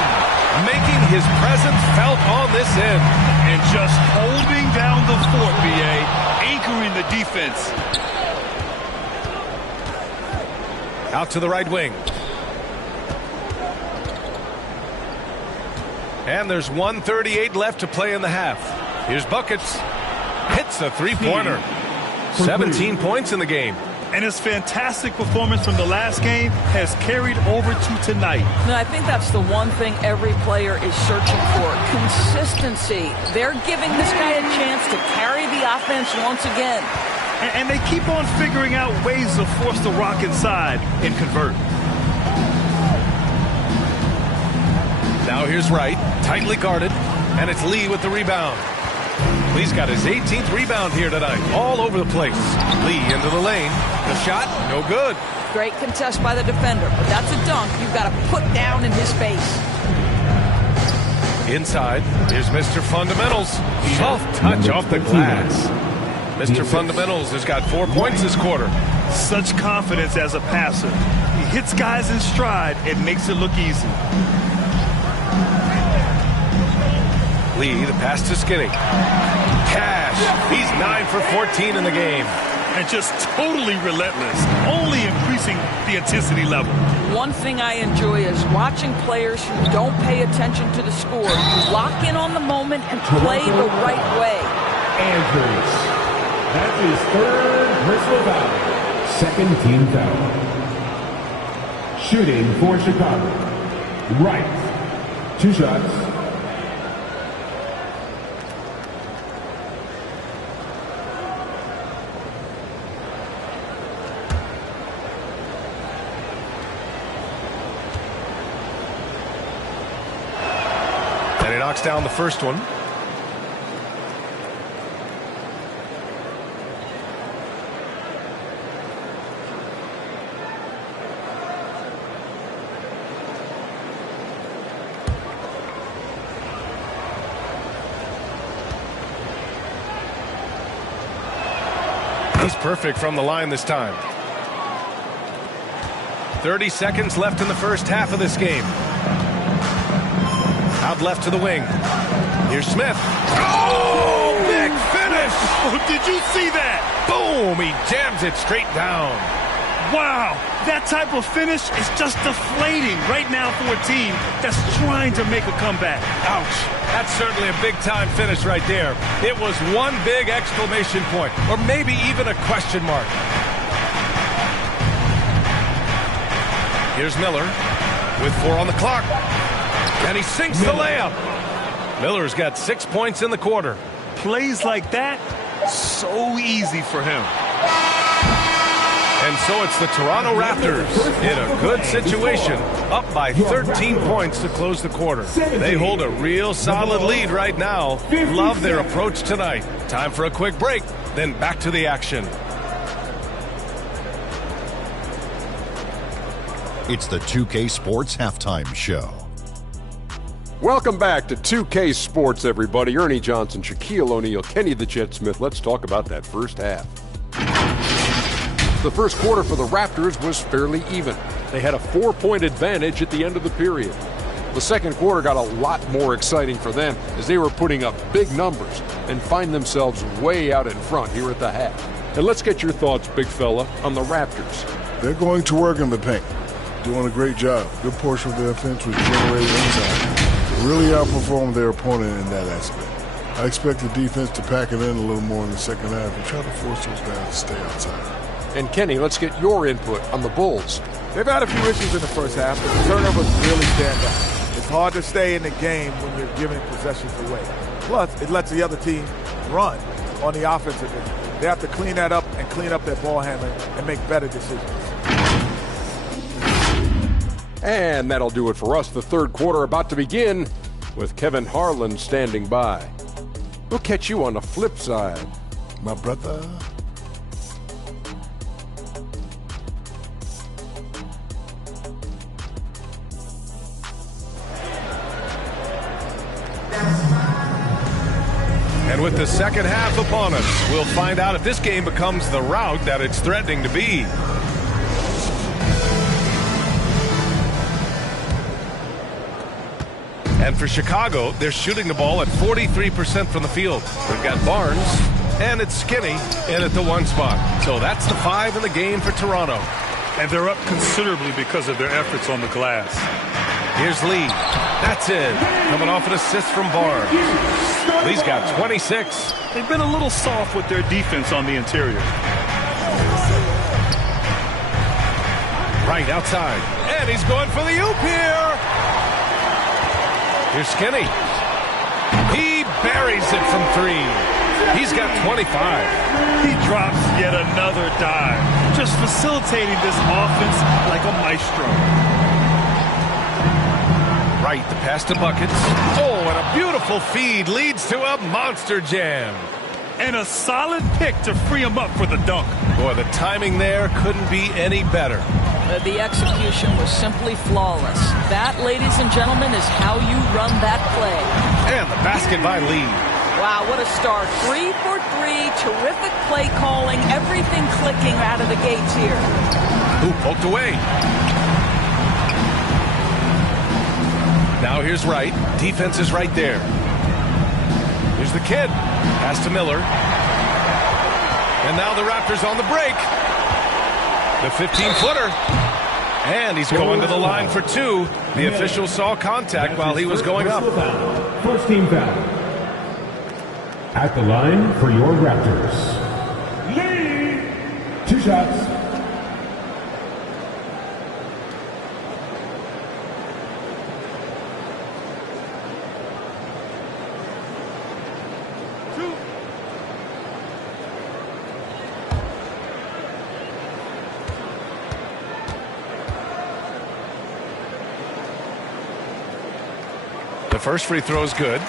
making his presence felt on this end. And just holding down the fort, B.A., anchoring the defense. Out to the right wing. And there's 1:38 left to play in the half. Here's Buckets. Hits a three-pointer. 17 points in the game. And his fantastic performance from the last game has carried over to tonight. And I think that's the one thing every player is searching for. Consistency. They're giving this guy a chance to carry the offense once again. And they keep on figuring out ways to force the rock inside and convert. Now here's Wright, tightly guarded, and it's Lee with the rebound. Lee's got his 18th rebound here tonight, all over the place. Lee into the lane. The shot, no good. Great contest by the defender, but that's a dunk you've got to put down in his face. Inside, here's Mr. Fundamentals. Soft touch off the glass. Mr. Fundamentals has got 4 points this quarter. Such confidence as a passer. He hits guys in stride and makes it look easy. Lee, the pass to Skinny. Cash, he's 9 for 14 in the game. And just totally relentless, only increasing the intensity level. One thing I enjoy is watching players who don't pay attention to the score, lock in on the moment and play the right way. Andrews. That's his third personal foul. Second team foul. Shooting for Chicago. Right. 2 shots. And he knocks down the first one. He's perfect from the line this time. 30 seconds left in the first half of this game. Out left to the wing. Here's Smith. Oh, big finish! Oh, did you see that? Boom! He jams it straight down. Wow, that type of finish is just deflating right now for a team that's trying to make a comeback. Ouch. That's certainly a big-time finish right there. It was one big exclamation point, or maybe even a question mark. Here's Miller with 4 on the clock. And he sinks the layup. Miller's got 6 points in the quarter. Plays like that, so easy for him. And so it's the Toronto Raptors in a good situation, up by 13 points to close the quarter. They hold a real solid lead right now. Love their approach tonight. Time for a quick break, then back to the action. It's the 2K Sports Halftime Show. Welcome back to 2K Sports, everybody. Ernie Johnson, Shaquille O'Neal, Kenny the Jet Smith. Let's talk about that first half. The first quarter for the Raptors was fairly even. They had a 4-point advantage at the end of the period. The second quarter got a lot more exciting for them as they were putting up big numbers and find themselves way out in front here at the half. And let's get your thoughts, big fella, on the Raptors. They're going to work in the paint. Doing a great job. Good portion of their offense was generated inside. Really outperformed their opponent in that aspect. I expect the defense to pack it in a little more in the second half and try to force those guys to stay outside. And Kenny, let's get your input on the Bulls. They've had a few issues in the first half, but the turnovers really stand out. It's hard to stay in the game when you're giving possessions away. Plus, it lets the other team run on the offensive end. They have to clean that up and clean up their ball handling and make better decisions. And that'll do it for us. The third quarter about to begin. with Kevin Harlan standing by. We'll catch you on the flip side. My brother. And with the second half upon us, we'll find out if this game becomes the rout that it's threatening to be. And for Chicago, they're shooting the ball at 43% from the field. We've got Barnes, and it's Skinny in at the 1 spot. So that's the 5 in the game for Toronto. And they're up considerably because of their efforts on the glass. Here's Lee. That's in. Coming off an assist from Barnes. Lee's got 26. They've been a little soft with their defense on the interior. Right outside. And he's going for the oop here. Here's Skinny. He buries it from 3. He's got 25. He drops yet another dive, just facilitating this offense like a maestro. Right, the pass to Buckets. Oh, and a beautiful feed leads to a monster jam. And a solid pick to free him up for the dunk. Boy, the timing there couldn't be any better. The execution was simply flawless. That, ladies and gentlemen, is how you run that play. And the basket by Lee. Wow, what a start. 3 for 3, terrific play calling, everything clicking out of the gates here. Who poked away? Now here's Wright. Defense is right there. Here's the kid. Pass to Miller. And now the Raptors on the break. The 15-footer. And he's going to the line for 2. The official saw contact while he was going up. First team foul. At the line for your Raptors. Lee! 2 shots. The first free throw is good.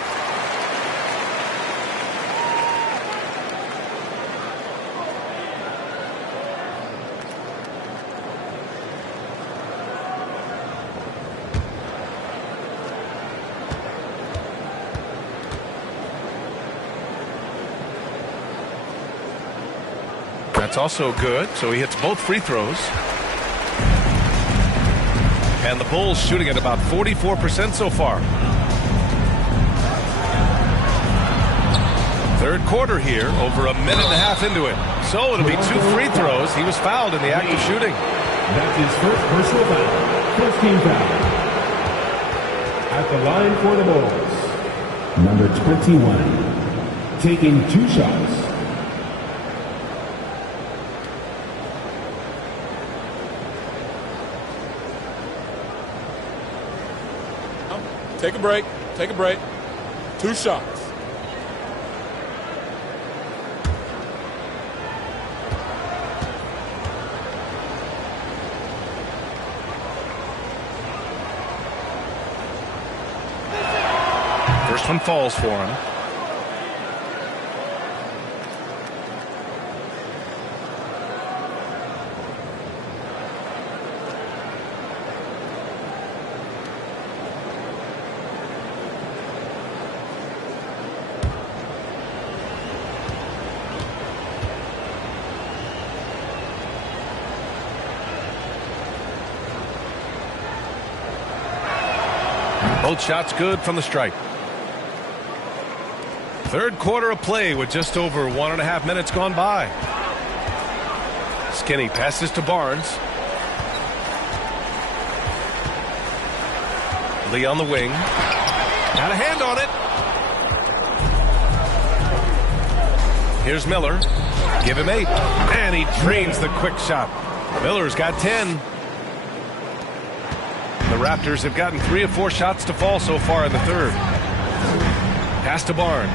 That's also good, so he hits both free throws. And the Bulls shooting at about 44% so far. Third quarter here, over a minute and a half into it. So it'll be 2 free throws. He was fouled in the act of shooting. That's his first personal foul. First team foul. At the line for the Bulls. Number 21. Taking 2 shots. Take a break. Take a break. 2 shots. First one falls for him. Both shots good from the stripe. Third quarter of play with just over 1.5 minutes gone by. Skinny passes to Barnes. Lee on the wing. Got a hand on it. Here's Miller. Give him 8. And he drains the quick shot. Miller's got 10. The Raptors have gotten 3 of 4 shots to fall so far in the third. Pass to Barnes.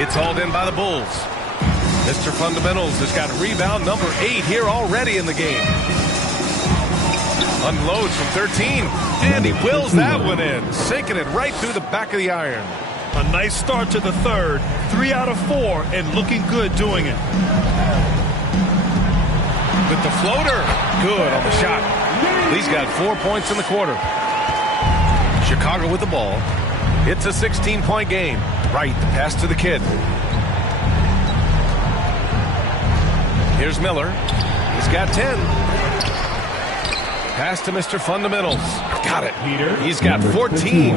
It's hauled in by the Bulls. Mr. Fundamentals has got rebound number 8 here already in the game. Unloads from 13, and he wills that one in, sinking it right through the back of the iron. A nice start to the third. 3 out of 4, and looking good doing it. With the floater, good on the shot. He's got 4 points in the quarter. Chicago with the ball. It's a 16-point game. Right, the pass to the kid. Here's Miller. He's got 10. Pass to Mr. Fundamentals. Got it. He's got 14.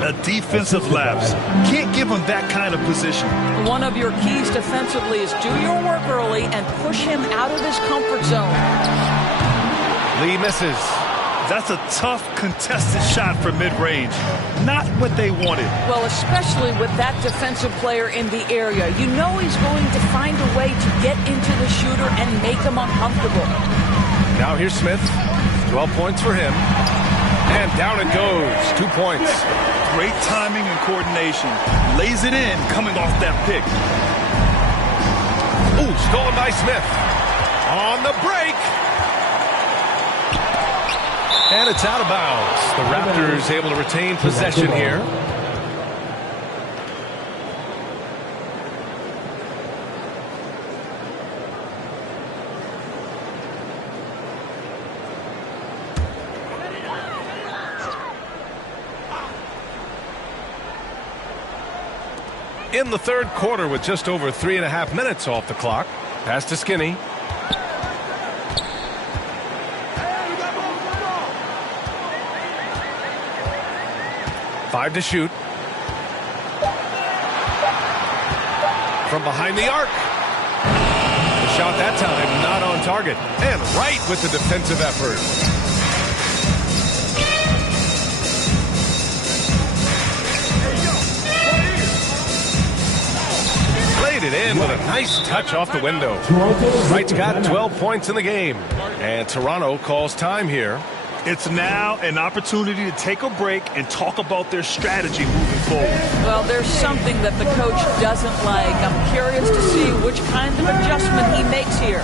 A defensive lapse. Can't give him that kind of position. One of your keys defensively is do your work early and push him out of his comfort zone. Lee misses. That's a tough, contested shot from mid-range. Not what they wanted. Well, especially with that defensive player in the area. You know he's going to find a way to get into the shooter and make him uncomfortable. Now here's Smith. 12 points for him. And down it goes. 2 points. Great timing and coordination. Lays it in coming off that pick. Ooh, stolen by Smith. On the break. And it's out of bounds. The Raptors able to retain possession here. In the third quarter with just over 3.5 minutes off the clock. Pass to Skinny. Five to shoot. From behind the arc. The shot that time not on target. And right with the defensive effort. Laid it in with a nice touch off the window. Wright's got 12 points in the game. And Toronto calls time here. It's now an opportunity to take a break and talk about their strategy moving forward. Well, there's something that the coach doesn't like. I'm curious to see which kind of adjustment he makes here.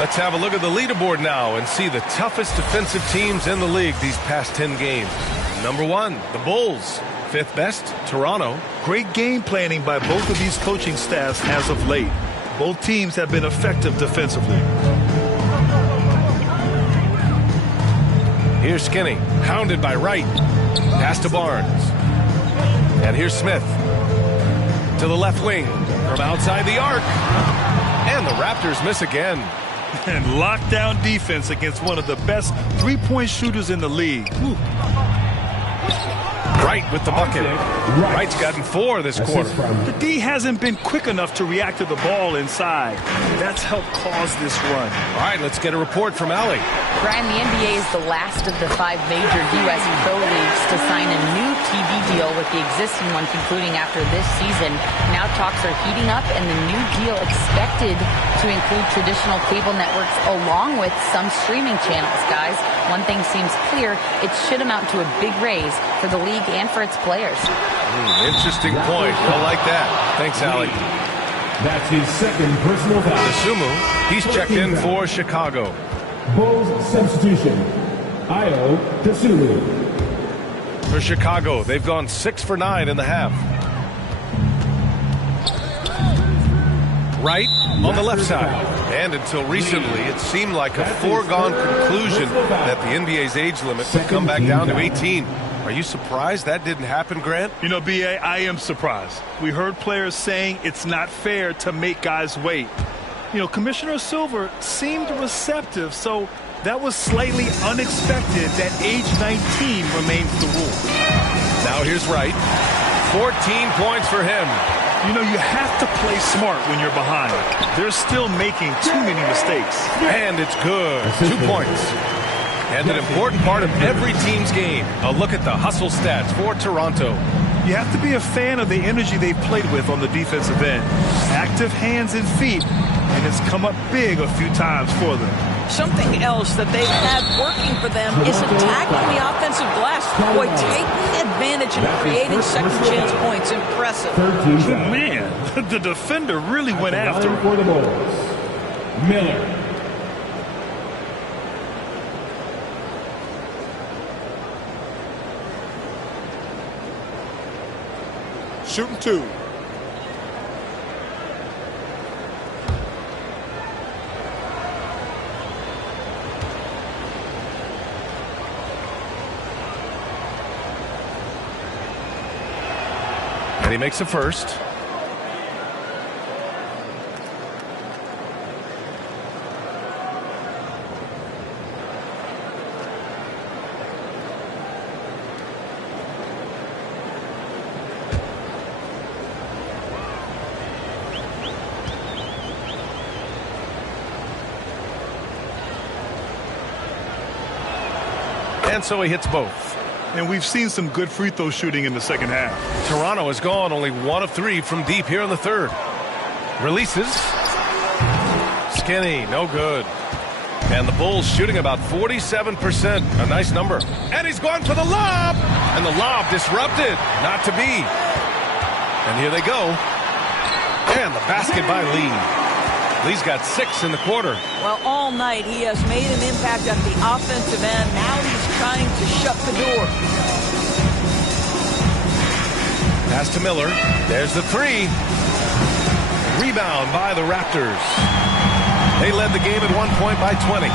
Let's have a look at the leaderboard now and see the toughest defensive teams in the league these past 10 games. Number 1, the Bulls. 5th best, Toronto. Great game planning by both of these coaching staffs as of late. Both teams have been effective defensively. Here's Skinny, hounded by Wright. Pass to Barnes. And here's Smith. To the left wing from outside the arc. And the Raptors miss again. And lockdown defense against one of the best three-point shooters in the league. Whew. Wright with the bucket. Wright's gotten 4 this quarter. The D hasn't been quick enough to react to the ball inside. That's helped cause this run. All right, let's get a report from Allie. Brian, the NBA is the last of the 5 major U.S. pro leagues to sign a new TV deal with the existing one concluding after this season. Now talks are heating up, and the new deal expected to include traditional cable networks along with some streaming channels, guys. One thing seems clear, it should amount to a big raise for the league and for its players. Interesting point. I like that. Thanks, Allie. That's his second personal foul. Dosunmu, he's checked in for Chicago. Bulls substitution. Ayo Dosunmu. For Chicago, they've gone 6 for 9 in the half. Right on the left side. And until recently, it seemed like a foregone conclusion that the NBA's age limit would come back down to 18. Are you surprised that didn't happen, Grant? You know, B.A., I am surprised. We heard players saying it's not fair to make guys wait. You know, Commissioner Silver seemed receptive, so that was slightly unexpected that age 19 remains the rule. Now here's Wright. 14 points for him. You know, you have to play smart when you're behind. They're still making too many mistakes. And it's good. 2 points. And an important part of every team's game. A look at the hustle stats for Toronto. You have to be a fan of the energy they've played with on the defensive end. Active hands and feet, and it's come up big a few times for them. Something else that they've had working for them is attacking the offensive glass. Boy, taking advantage and creating second chance points. Impressive. Man, the defender really went after him. For the Bulls, Miller. Shooting 2. And he makes a first. And so he hits both. And we've seen some good free throw shooting in the second half. Toronto has gone only 1 of 3 from deep here in the third. Releases. Skinny, no good. And the Bulls shooting about 47%. A nice number. And he's going for the lob. And the lob disrupted. Not to be. And here they go. And the basket by Lee. Lee's got 6 in the quarter. Well, all night he has made an impact at the offensive end. Now he's trying to shut the door. Pass to Miller. There's the 3. Rebound by the Raptors. They led the game at one point by 20.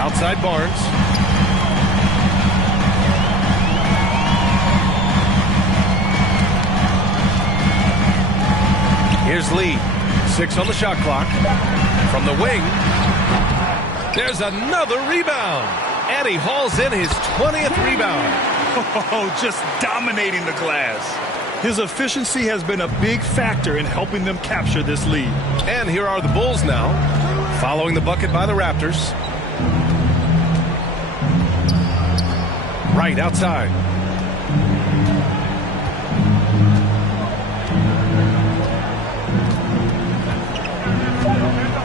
Outside Barnes. Here's Lee. 6 on the shot clock. From the wing. There's another rebound. And he hauls in his 20th rebound. Oh, just dominating the glass. His efficiency has been a big factor in helping them capture this lead. And here are the Bulls now, following the bucket by the Raptors. Right outside.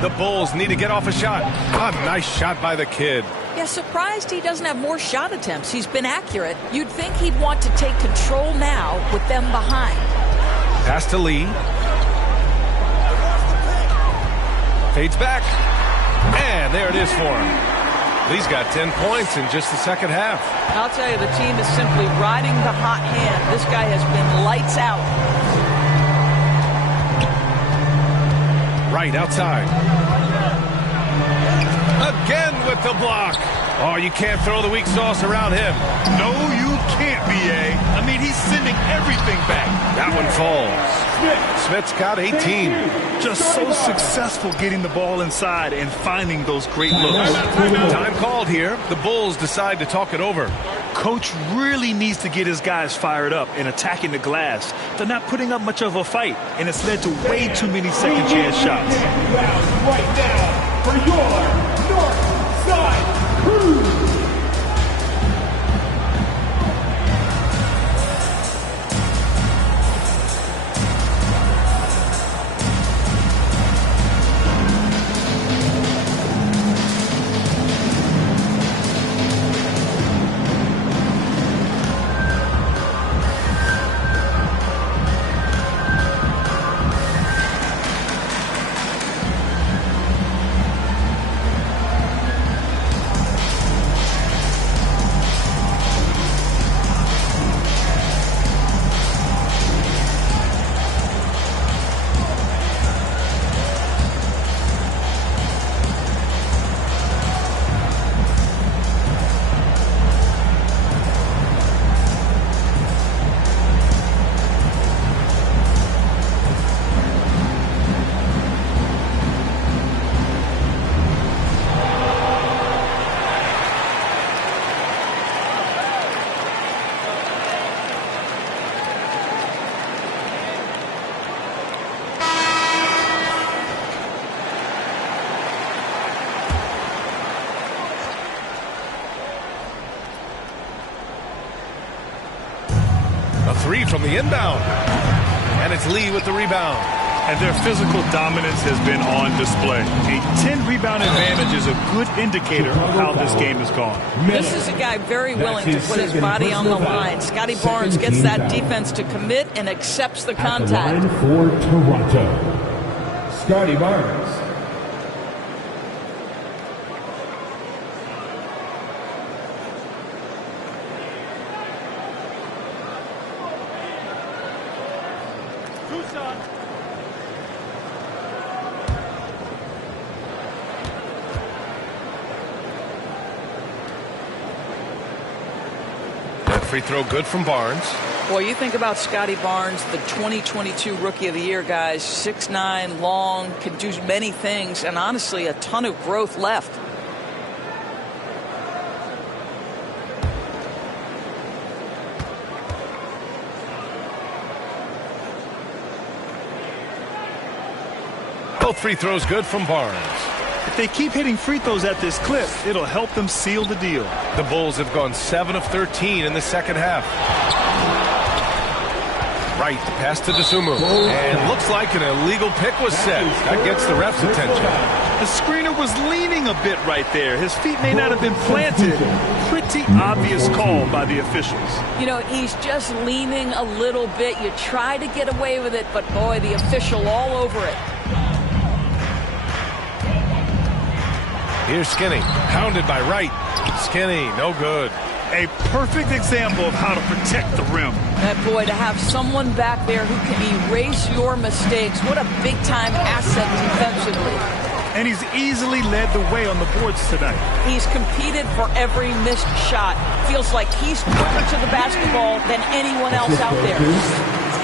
The Bulls need to get off a shot. A nice shot by the kid. Yeah, surprised he doesn't have more shot attempts. He's been accurate. You'd think he'd want to take control now with them behind. Pass to Lee. Fades back. And there it is for him. Lee's got 10 points in just the second half. I'll tell you, the team is simply riding the hot hand. This guy has been lights out. Right outside. Again with the block. Oh, you can't throw the weak sauce around him. No, you can't, B.A. I mean, he's sending everything back. That one falls. Smith's got 18. Just so successful getting the ball inside and finding those great looks. Time called here. The Bulls decide to talk it over. Coach really needs to get his guys fired up and attacking the glass. They're not putting up much of a fight, and it's led to way too many second chance shots. Right now for your North Side Crew. three from the inbound. And it's Lee with the rebound. And their physical dominance has been on display. A 10-rebound advantage is a good indicator of how this game has gone. This is a guy very willing to put his body on the line. Scotty Barnes gets that defense to commit and accepts the contact. At the line for Toronto, Scotty Barnes. Free throw good from Barnes. Boy, you think about Scotty Barnes, the 2022 Rookie of the Year, guys. 6'9", long, can do many things, and honestly, a ton of growth left. Both free throws good from Barnes. If they keep hitting free throws at this clip, it'll help them seal the deal. The Bulls have gone 7 of 13 in the second half. Right, the pass to Dosunmu. And looks like an illegal pick was set. That gets the ref's attention. The screener was leaning a bit right there. His feet may not have been planted. Pretty obvious call by the officials. You know, he's just leaning a little bit. You try to get away with it, but boy, the official all over it. Here's Skinny, pounded by Wright. Skinny, no good. A perfect example of how to protect the rim. That boy, to have someone back there who can erase your mistakes, what a big-time asset defensively. And he's easily led the way on the boards tonight. He's competed for every missed shot. Feels like he's quicker to the basketball than anyone else out there.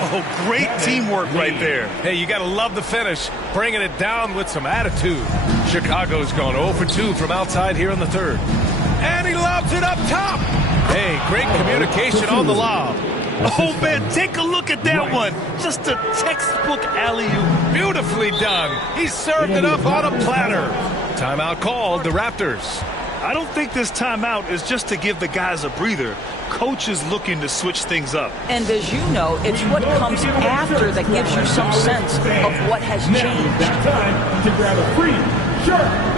Oh, great teamwork right there. Hey, you got to love the finish, bringing it down with some attitude. Chicago's gone 0 for 2 from outside here in the third. And he lobs it up top. Hey, great communication on the lob. Oh, man, take a look at that one. Just a textbook alley-oop. Beautifully done. He served it up on a platter. Timeout called, the Raptors. I don't think this timeout is just to give the guys a breather. Coach is looking to switch things up. And as you know, it's what comes after that gives you some sense of what has changed. That time to grab a free shirt.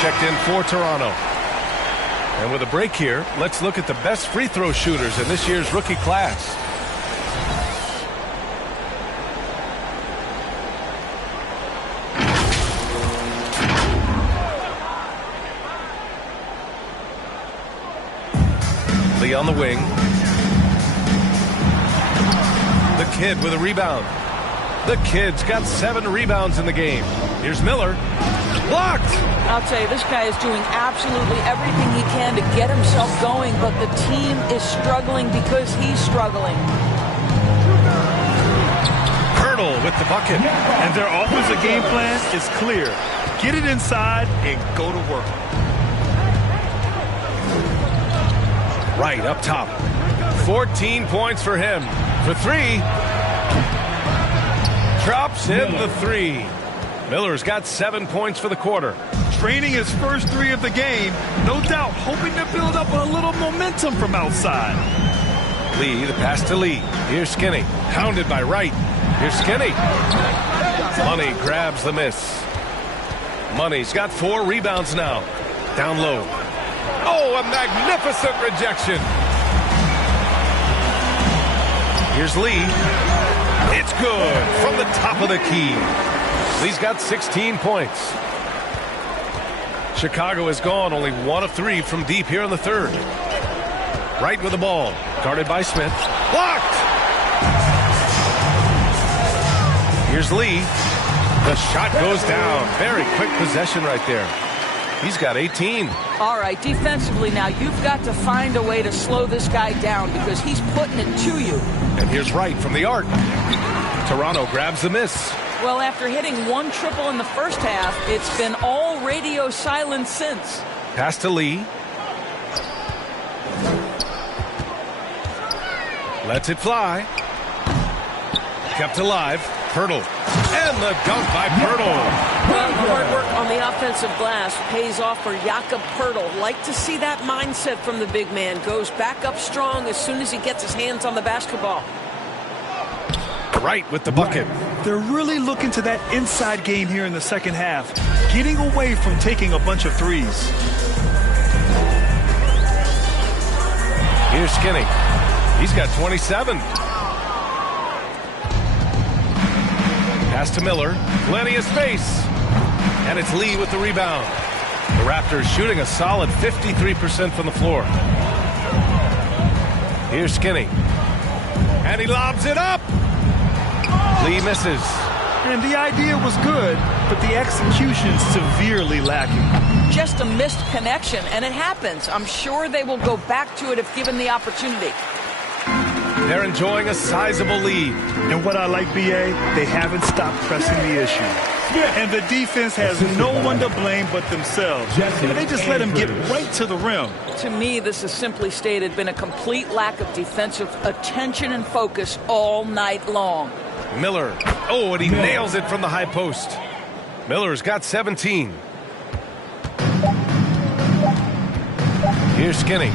Checked in for Toronto. And with a break here, let's look at the best free throw shooters in this year's rookie class. Lee on the wing. The Kid with a rebound. The Kid's got 7 rebounds in the game. Here's Miller. Blocked! I'll tell you, this guy is doing absolutely everything he can to get himself going, but the team is struggling because he's struggling. Hurdle with the bucket. And their offensive game plan is clear. Get it inside and go to work. Right up top. 14 points for him. For 3. Drops in the 3. Miller's got 7 points for the quarter. Training his first 3 of the game. No doubt hoping to build up a little momentum from outside. Lee, the pass to Lee. Here's Skinny. Hounded by Wright. Here's Skinny. Money grabs the miss. Money's got 4 rebounds now. Down low. Oh, a magnificent rejection. Here's Lee. It's good from the top of the key. Lee's got 16 points. Chicago has gone only 1 of 3 from deep here in the third. Wright with the ball. Guarded by Smith. Blocked! Here's Lee. The shot goes down. Very quick possession right there. He's got 18. All right, defensively now, you've got to find a way to slow this guy down because he's putting it to you. And here's Wright from the arc. Toronto grabs the miss. Well, after hitting 1 triple in the first half, it's been all radio silence since. Pass to Lee. Lets it fly. Kept alive. Poeltl. And the dunk by Poeltl. Well, the hard work on the offensive glass pays off for Jakob Poeltl. Like to see that mindset from the big man. Goes back up strong as soon as he gets his hands on the basketball. Wright with the bucket. They're really looking to that inside game here in the second half, getting away from taking a bunch of threes. Here's Skinny. He's got 27. Pass to Miller. Plenty of space. And it's Lee with the rebound. The Raptors shooting a solid 53% from the floor. Here's Skinny. And he lobs it up. Lee misses. And the idea was good, but the execution severely lacking. Just a missed connection, and it happens. I'm sure they will go back to it if given the opportunity. They're enjoying a sizable lead. And what I like, B.A., they haven't stopped pressing the issue. And the defense has no one to blame but themselves. They just let him get right to the rim. To me, this has simply stated been a complete lack of defensive attention and focus all night long. Miller. Oh, and he nails it from the high post. Miller's got 17. Here's Skinny. Ooh,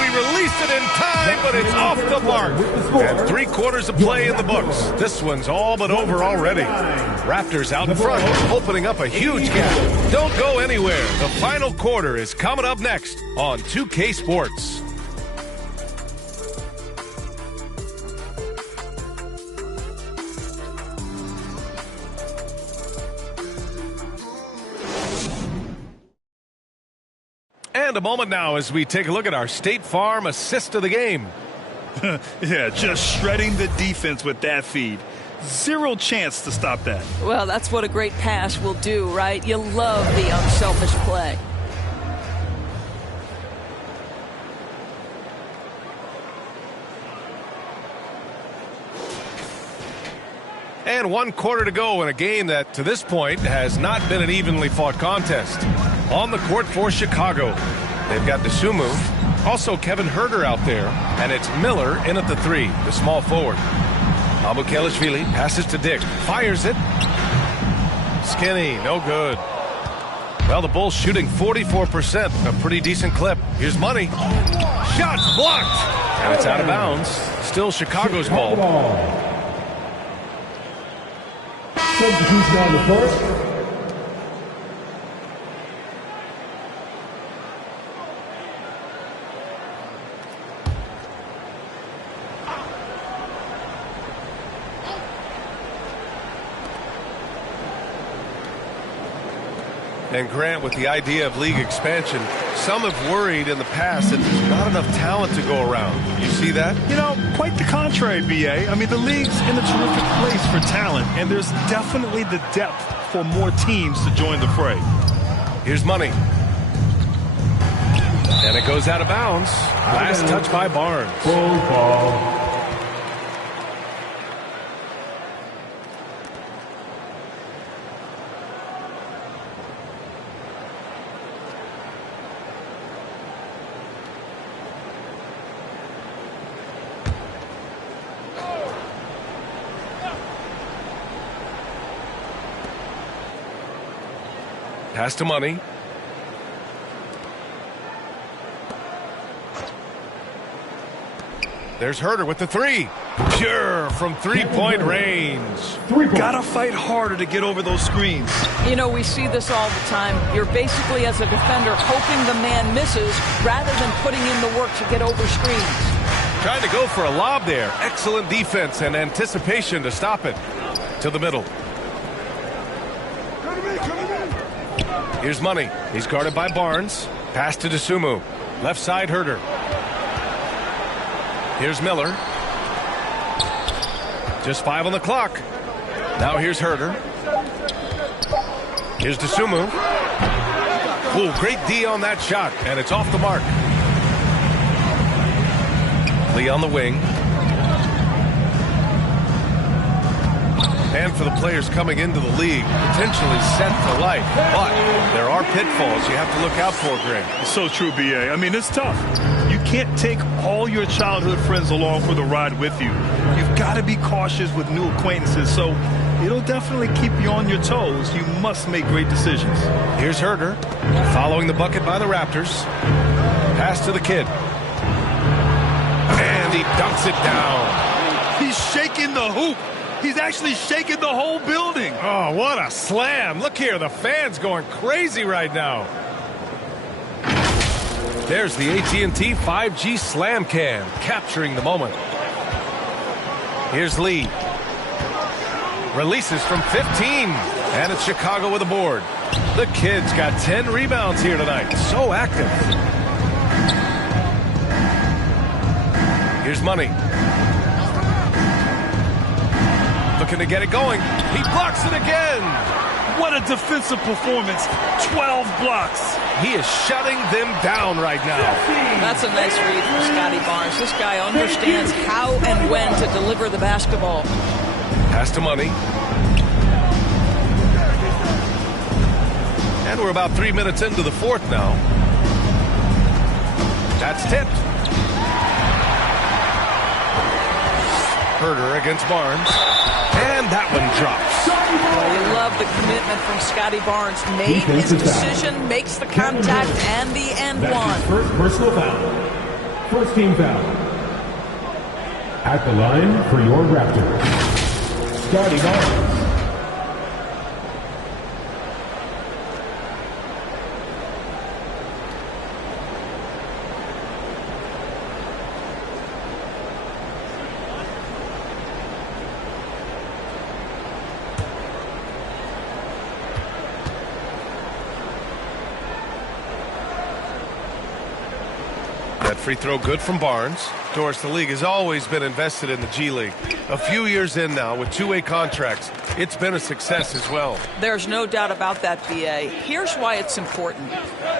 he released it in time, but it's off the mark. And 3/4 of play in the books. This one's all but over already. Raptors out in front, opening up a huge gap. Don't go anywhere. The final quarter is coming up next on 2K Sports. And a moment now as we take a look at our State Farm assist of the game. Yeah, just shredding the defense with that feed. Zero chance to stop that. Well, that's what a great pass will do, right? You love the unselfish play. And 1/4 to go in a game that, to this point, has not been an evenly fought contest. On the court for Chicago, they've got Dosunmu, also Kevin Huerter out there, and it's Miller in at the 3, the small forward. Abukelashvili passes to Dick, fires it. Skinny, no good. Well, the Bulls shooting 44%, a pretty decent clip. Here's Money. Shots blocked, and it's out of bounds. Still Chicago's ball. Substitution on the first. And Grant, with the idea of league expansion, some have worried in the past that there's not enough talent to go around. You see that? You know, quite the contrary, B.A. I mean, the league's in a terrific place for talent, and there's definitely the depth for more teams to join the fray. Here's Money. And it goes out of bounds. Last touch by Barnes. Full ball. Pass to Money. There's Huerter with the 3. pure from three-point range. Gotta fight harder to get over those screens. You know, we see this all the time. You're basically, as a defender, hoping the man misses rather than putting in the work to get over screens. Trying to go for a lob there. Excellent defense and anticipation to stop it. To the middle. Here's Money. He's guarded by Barnes. Pass to Dosunmu. Left side, Herder. Here's Miller. Just 5 on the clock. Now here's Herder. Here's Dosunmu. Ooh, great D on that shot, and it's off the mark. Lee on the wing. And for the players coming into the league, potentially set for life. But there are pitfalls you have to look out for, Greg. It's so true, B.A. I mean, it's tough. You can't take all your childhood friends along for the ride with you. You've got to be cautious with new acquaintances, so it'll definitely keep you on your toes. You must make great decisions. Here's Herder, following the bucket by the Raptors. Pass to the kid. And he dunks it down. He's shaking the hoop. He's actually shaking the whole building. Oh, what a slam. Look here, the fans going crazy right now. There's the AT&T 5G Slam Cam, capturing the moment. Here's Lee. Releases from 15, and it's Chicago with a board. The kid's got 10 rebounds here tonight. So active. Here's Money. Looking to get it going. He blocks it again. What a defensive performance. 12 blocks. He is shutting them down right now. That's a nice read from Scotty Barnes. This guy understands how and when to deliver the basketball. Pass to Money. And we're about 3 minutes into the fourth now. That's tipped. Herder against Barnes. And that one drops. Well, you love the commitment from Scotty Barnes. Made his decision, makes the contact, and the end one. First personal foul. First team foul. At the line for your Raptors, Scotty Barnes. Free throw good from Barnes. Doris, the league has always been invested in the G League. A few years in now with two-way contracts, it's been a success as well. There's no doubt about that, B.A. Here's why it's important.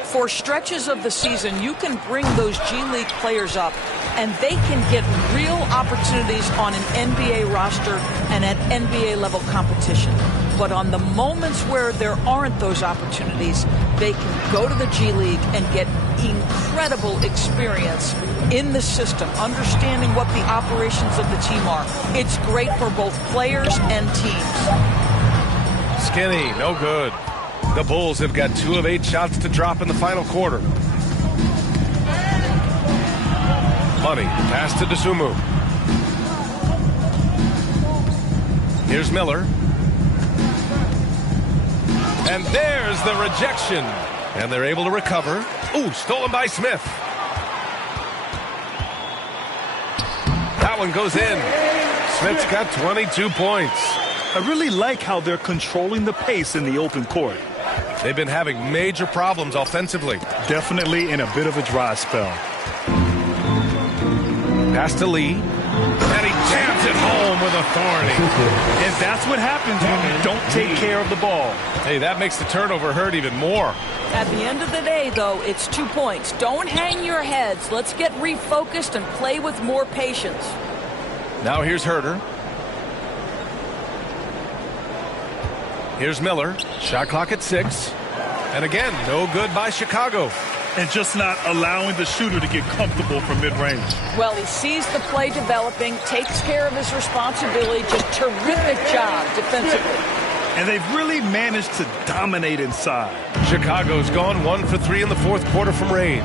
For stretches of the season, you can bring those G League players up, and they can get real opportunities on an NBA roster and at NBA-level competition. But on the moments where there aren't those opportunities, they can go to the G League and get incredible experience in the system, understanding what the operations of the team are. It's great for both players and teams. Skinny, no good. The Bulls have got 2 of 8 shots to drop in the final quarter. Money, pass to Dosunmu. Here's Miller. And there's the rejection. And they're able to recover. Ooh, stolen by Smith. That one goes in. Smith's got 22 points. I really like how they're controlling the pace in the open court. They've been having major problems offensively. Definitely in a bit of a dry spell. Pass to Lee. And he jams it home with authority. And that's what happens when you don't take care of the ball. Hey, that makes the turnover hurt even more. At the end of the day, though, it's 2 points. Don't hang your heads. Let's get refocused and play with more patience. Now here's Herder. Here's Miller. Shot clock at 6. And again, no good by Chicago. And just not allowing the shooter to get comfortable from mid-range. Well, he sees the play developing, takes care of his responsibility. Just terrific job defensively. And they've really managed to dominate inside. Chicago's gone 1 for 3 in the fourth quarter from range.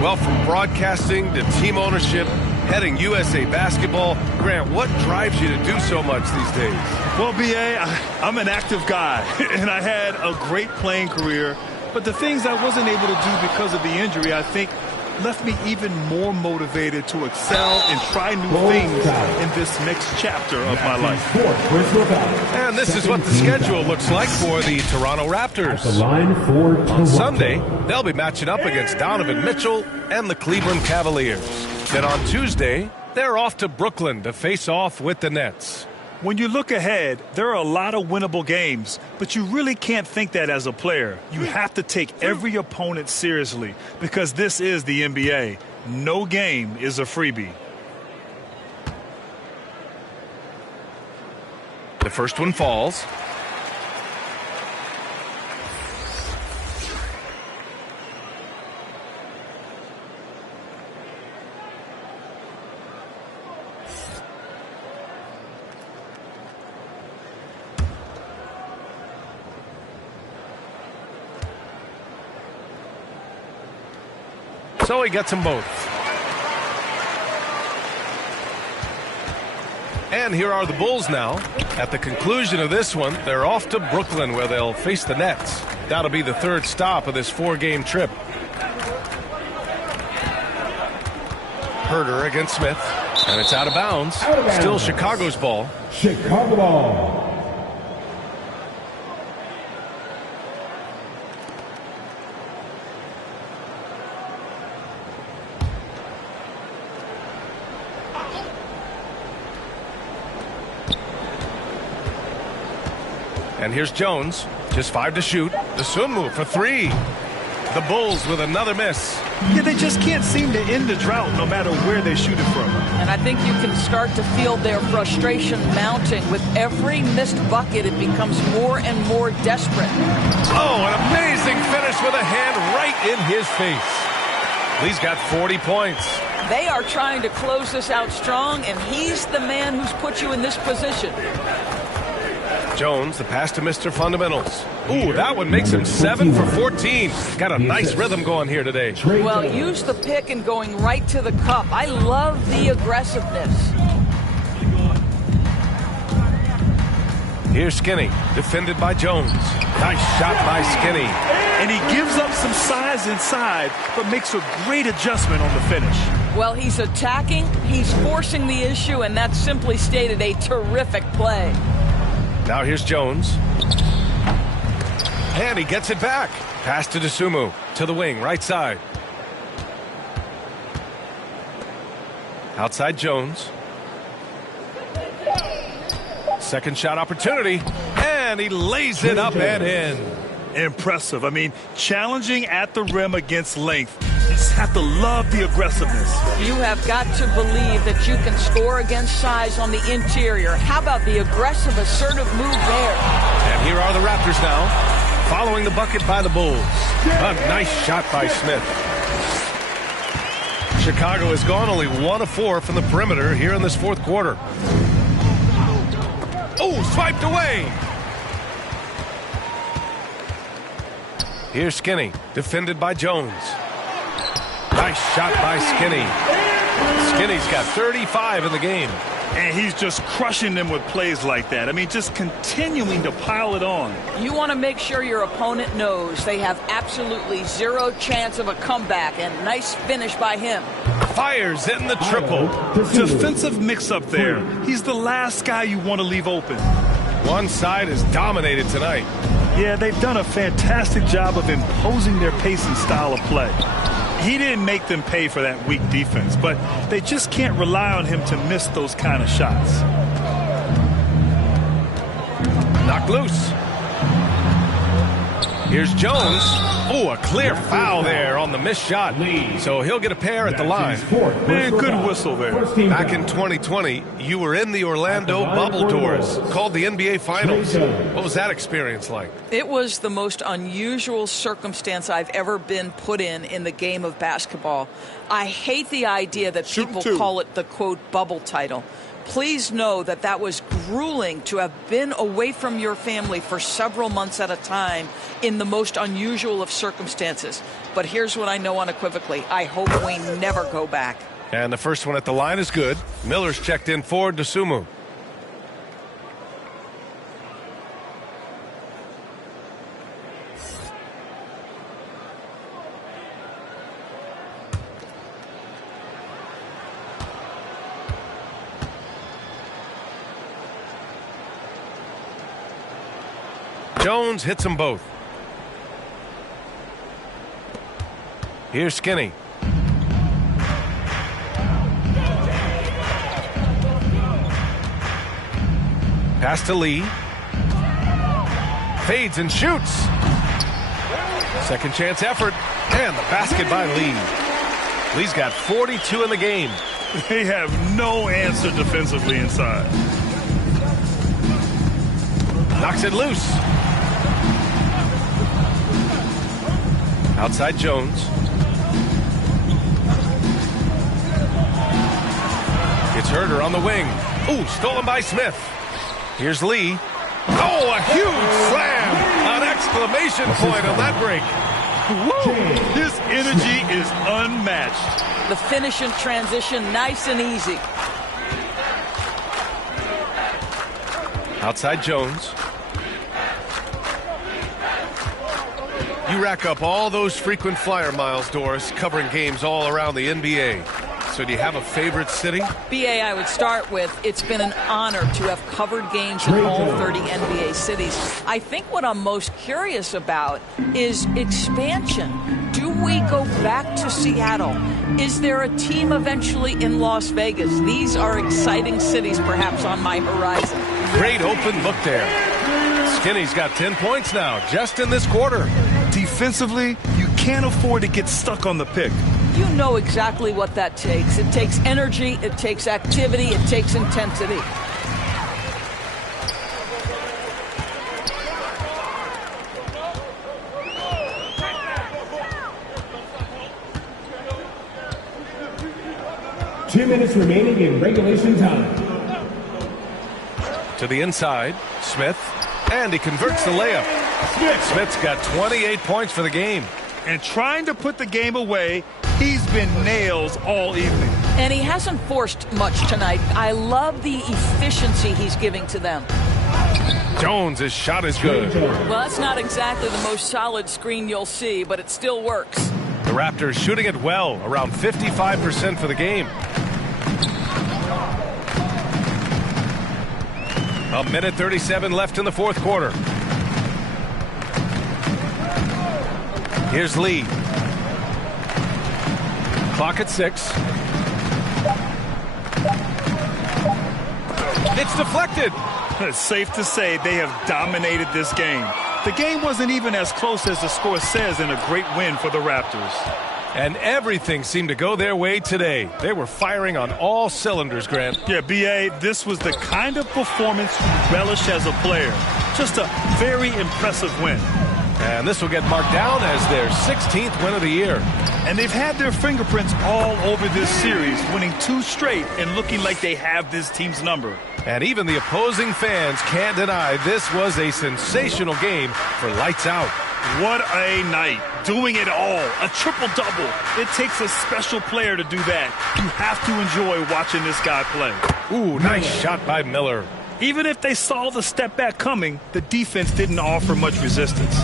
Well, from broadcasting to team ownership, heading USA Basketball, Grant, what drives you to do so much these days? Well, B.A., I'm an active guy, and I had a great playing career. But the things I wasn't able to do because of the injury, I think, left me even more motivated to excel and try new things in this next chapter of my life. And this is what the schedule looks like for the Toronto Raptors. The line for On Sunday, they'll be matching up against Donovan Mitchell and the Cleveland Cavaliers. Then on Tuesday, they're off to Brooklyn to face off with the Nets. When you look ahead, there are a lot of winnable games, but you really can't think that as a player. You have to take every opponent seriously because this is the NBA. No game is a freebie. The first one falls. So he gets them both. And here are the Bulls now. At the conclusion of this one, they're off to Brooklyn where they'll face the Nets. That'll be the third stop of this 4-game trip. Herter against Smith. And it's out of bounds. Still Chicago's ball. Chicago ball. And here's Jones, just 5 to shoot. Dosunmu for 3. The Bulls with another miss. Yeah, they just can't seem to end the drought no matter where they shoot it from. And I think you can start to feel their frustration mounting. With every missed bucket, it becomes more and more desperate. Oh, an amazing finish with a hand right in his face. Lee's got 40 points. They are trying to close this out strong, and he's the man who's put you in this position. Jones, the pass to Mr. Fundamentals. Ooh, that one makes him 7 for 14. Got a nice rhythm going here today. Well, use the pick and going right to the cup. I love the aggressiveness. Here's Skinny, defended by Jones. Nice shot by Skinny. And he gives up some size inside, but makes a great adjustment on the finish. Well, he's attacking, he's forcing the issue, and that's simply stated a terrific play. Now here's Jones. And he gets it back. Pass to Dosunmu. To the wing, right side. Outside Jones. Second shot opportunity. And he lays it up and in. Impressive. I mean, challenging at the rim against length. You just have to love the aggressiveness. You have got to believe that you can score against size on the interior. How about the aggressive, assertive move there? And here are the Raptors now, following the bucket by the Bulls. A nice shot by Smith. Chicago has gone only 1 of 4 from the perimeter here in this fourth quarter. Oh, swiped away. Here's Skinny, defended by Jones. Nice shot by Skinny. Skinny's got 35 in the game. And he's just crushing them with plays like that. I mean, just continuing to pile it on. You want to make sure your opponent knows they have absolutely zero chance of a comeback, and nice finish by him. Fires in the triple. Defensive mix-up there. He's the last guy you want to leave open. One side is dominated tonight. Yeah, they've done a fantastic job of imposing their pace and style of play. He didn't make them pay for that weak defense, but they just can't rely on him to miss those kind of shots. Knocked loose. Here's Jones. Oh, a clear foul there on the missed shot. So he'll get a pair at the line. Man, good whistle there. Back in 2020, you were in the Orlando bubble doors, called the NBA Finals. What was that experience like? It was the most unusual circumstance I've ever been put in the game of basketball. I hate the idea that people call it the, quote, bubble title. Please know that that was grueling to have been away from your family for several months at a time in the most unusual of circumstances. But here's what I know unequivocally. I hope we never go back. And the first one at the line is good. Miller's checked in for Dosunmu. Jones hits them both. Here's Skinny. Pass to Lee. Fades and shoots. Second chance effort. And the basket by Lee. Lee's got 42 in the game. They have no answer defensively inside. Knocks it loose. Outside Jones. It's Herder on the wing. Ooh, stolen by Smith. Here's Lee. Oh, a huge slam! An exclamation point on that break. Woo! His energy is unmatched. The finish in transition, nice and easy. Outside Jones. You rack up all those frequent flyer miles, Doris, covering games all around the NBA. So do you have a favorite city? BA, I would start with, it's been an honor to have covered games in all 30 NBA cities. I think what I'm most curious about is expansion. Do we go back to Seattle? Is there a team eventually in Las Vegas? These are exciting cities perhaps on my horizon. Great open look there. Skinny's got 10 points now, just in this quarter. Defensively, you can't afford to get stuck on the pick. You know exactly what that takes. It takes energy, it takes activity, it takes intensity. Two minutes remaining in regulation time. To the inside, Smith, and he converts the layup. Smith's got 28 points for the game. And trying to put the game away, he's been nails all evening. And he hasn't forced much tonight. I love the efficiency he's giving to them. Jones' shot is good. Well, that's not exactly the most solid screen you'll see, but it still works. The Raptors shooting it well, around 55% for the game. A minute 37 left in the fourth quarter. Here's Lee. Clock at 6. It's deflected. It's safe to say they have dominated this game. The game wasn't even as close as the score says in a great win for the Raptors. And everything seemed to go their way today. They were firing on all cylinders, Grant. Yeah, B.A., this was the kind of performance you relish as a player. Just a very impressive win. And this will get marked down as their 16th win of the year. And they've had their fingerprints all over this series, winning 2 straight and looking like they have this team's number. And even the opposing fans can't deny this was a sensational game for Lights Out. What a night. Doing it all. A triple-double. It takes a special player to do that. You have to enjoy watching this guy play. Ooh, nice shot by Miller. Even if they saw the step back coming, the defense didn't offer much resistance.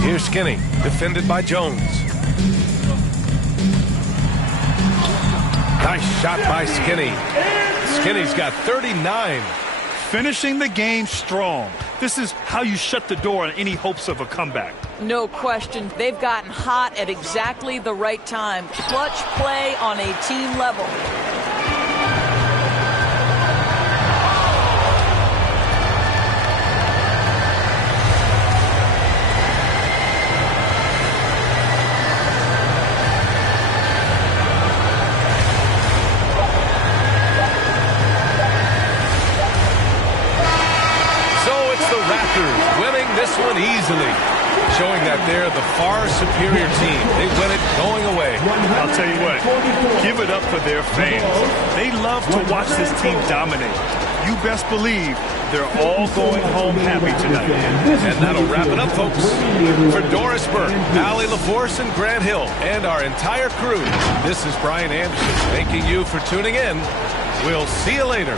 Here's Skinny, defended by Jones. Nice shot by Skinny. Skinny's got 39. Finishing the game strong. This is how you shut the door on any hopes of a comeback. No question. They've gotten hot at exactly the right time. Clutch play on a team level. Winning this one easily. showing that they're the far superior team. They win it going away. I'll tell you what, give it up for their fans. They love to watch this team dominate. You best believe they're all going home happy tonight. And that'll wrap it up, folks. For Doris Burke, Allie LaForce, and Grant Hill, and our entire crew, this is Brian Anderson thanking you for tuning in. We'll see you later.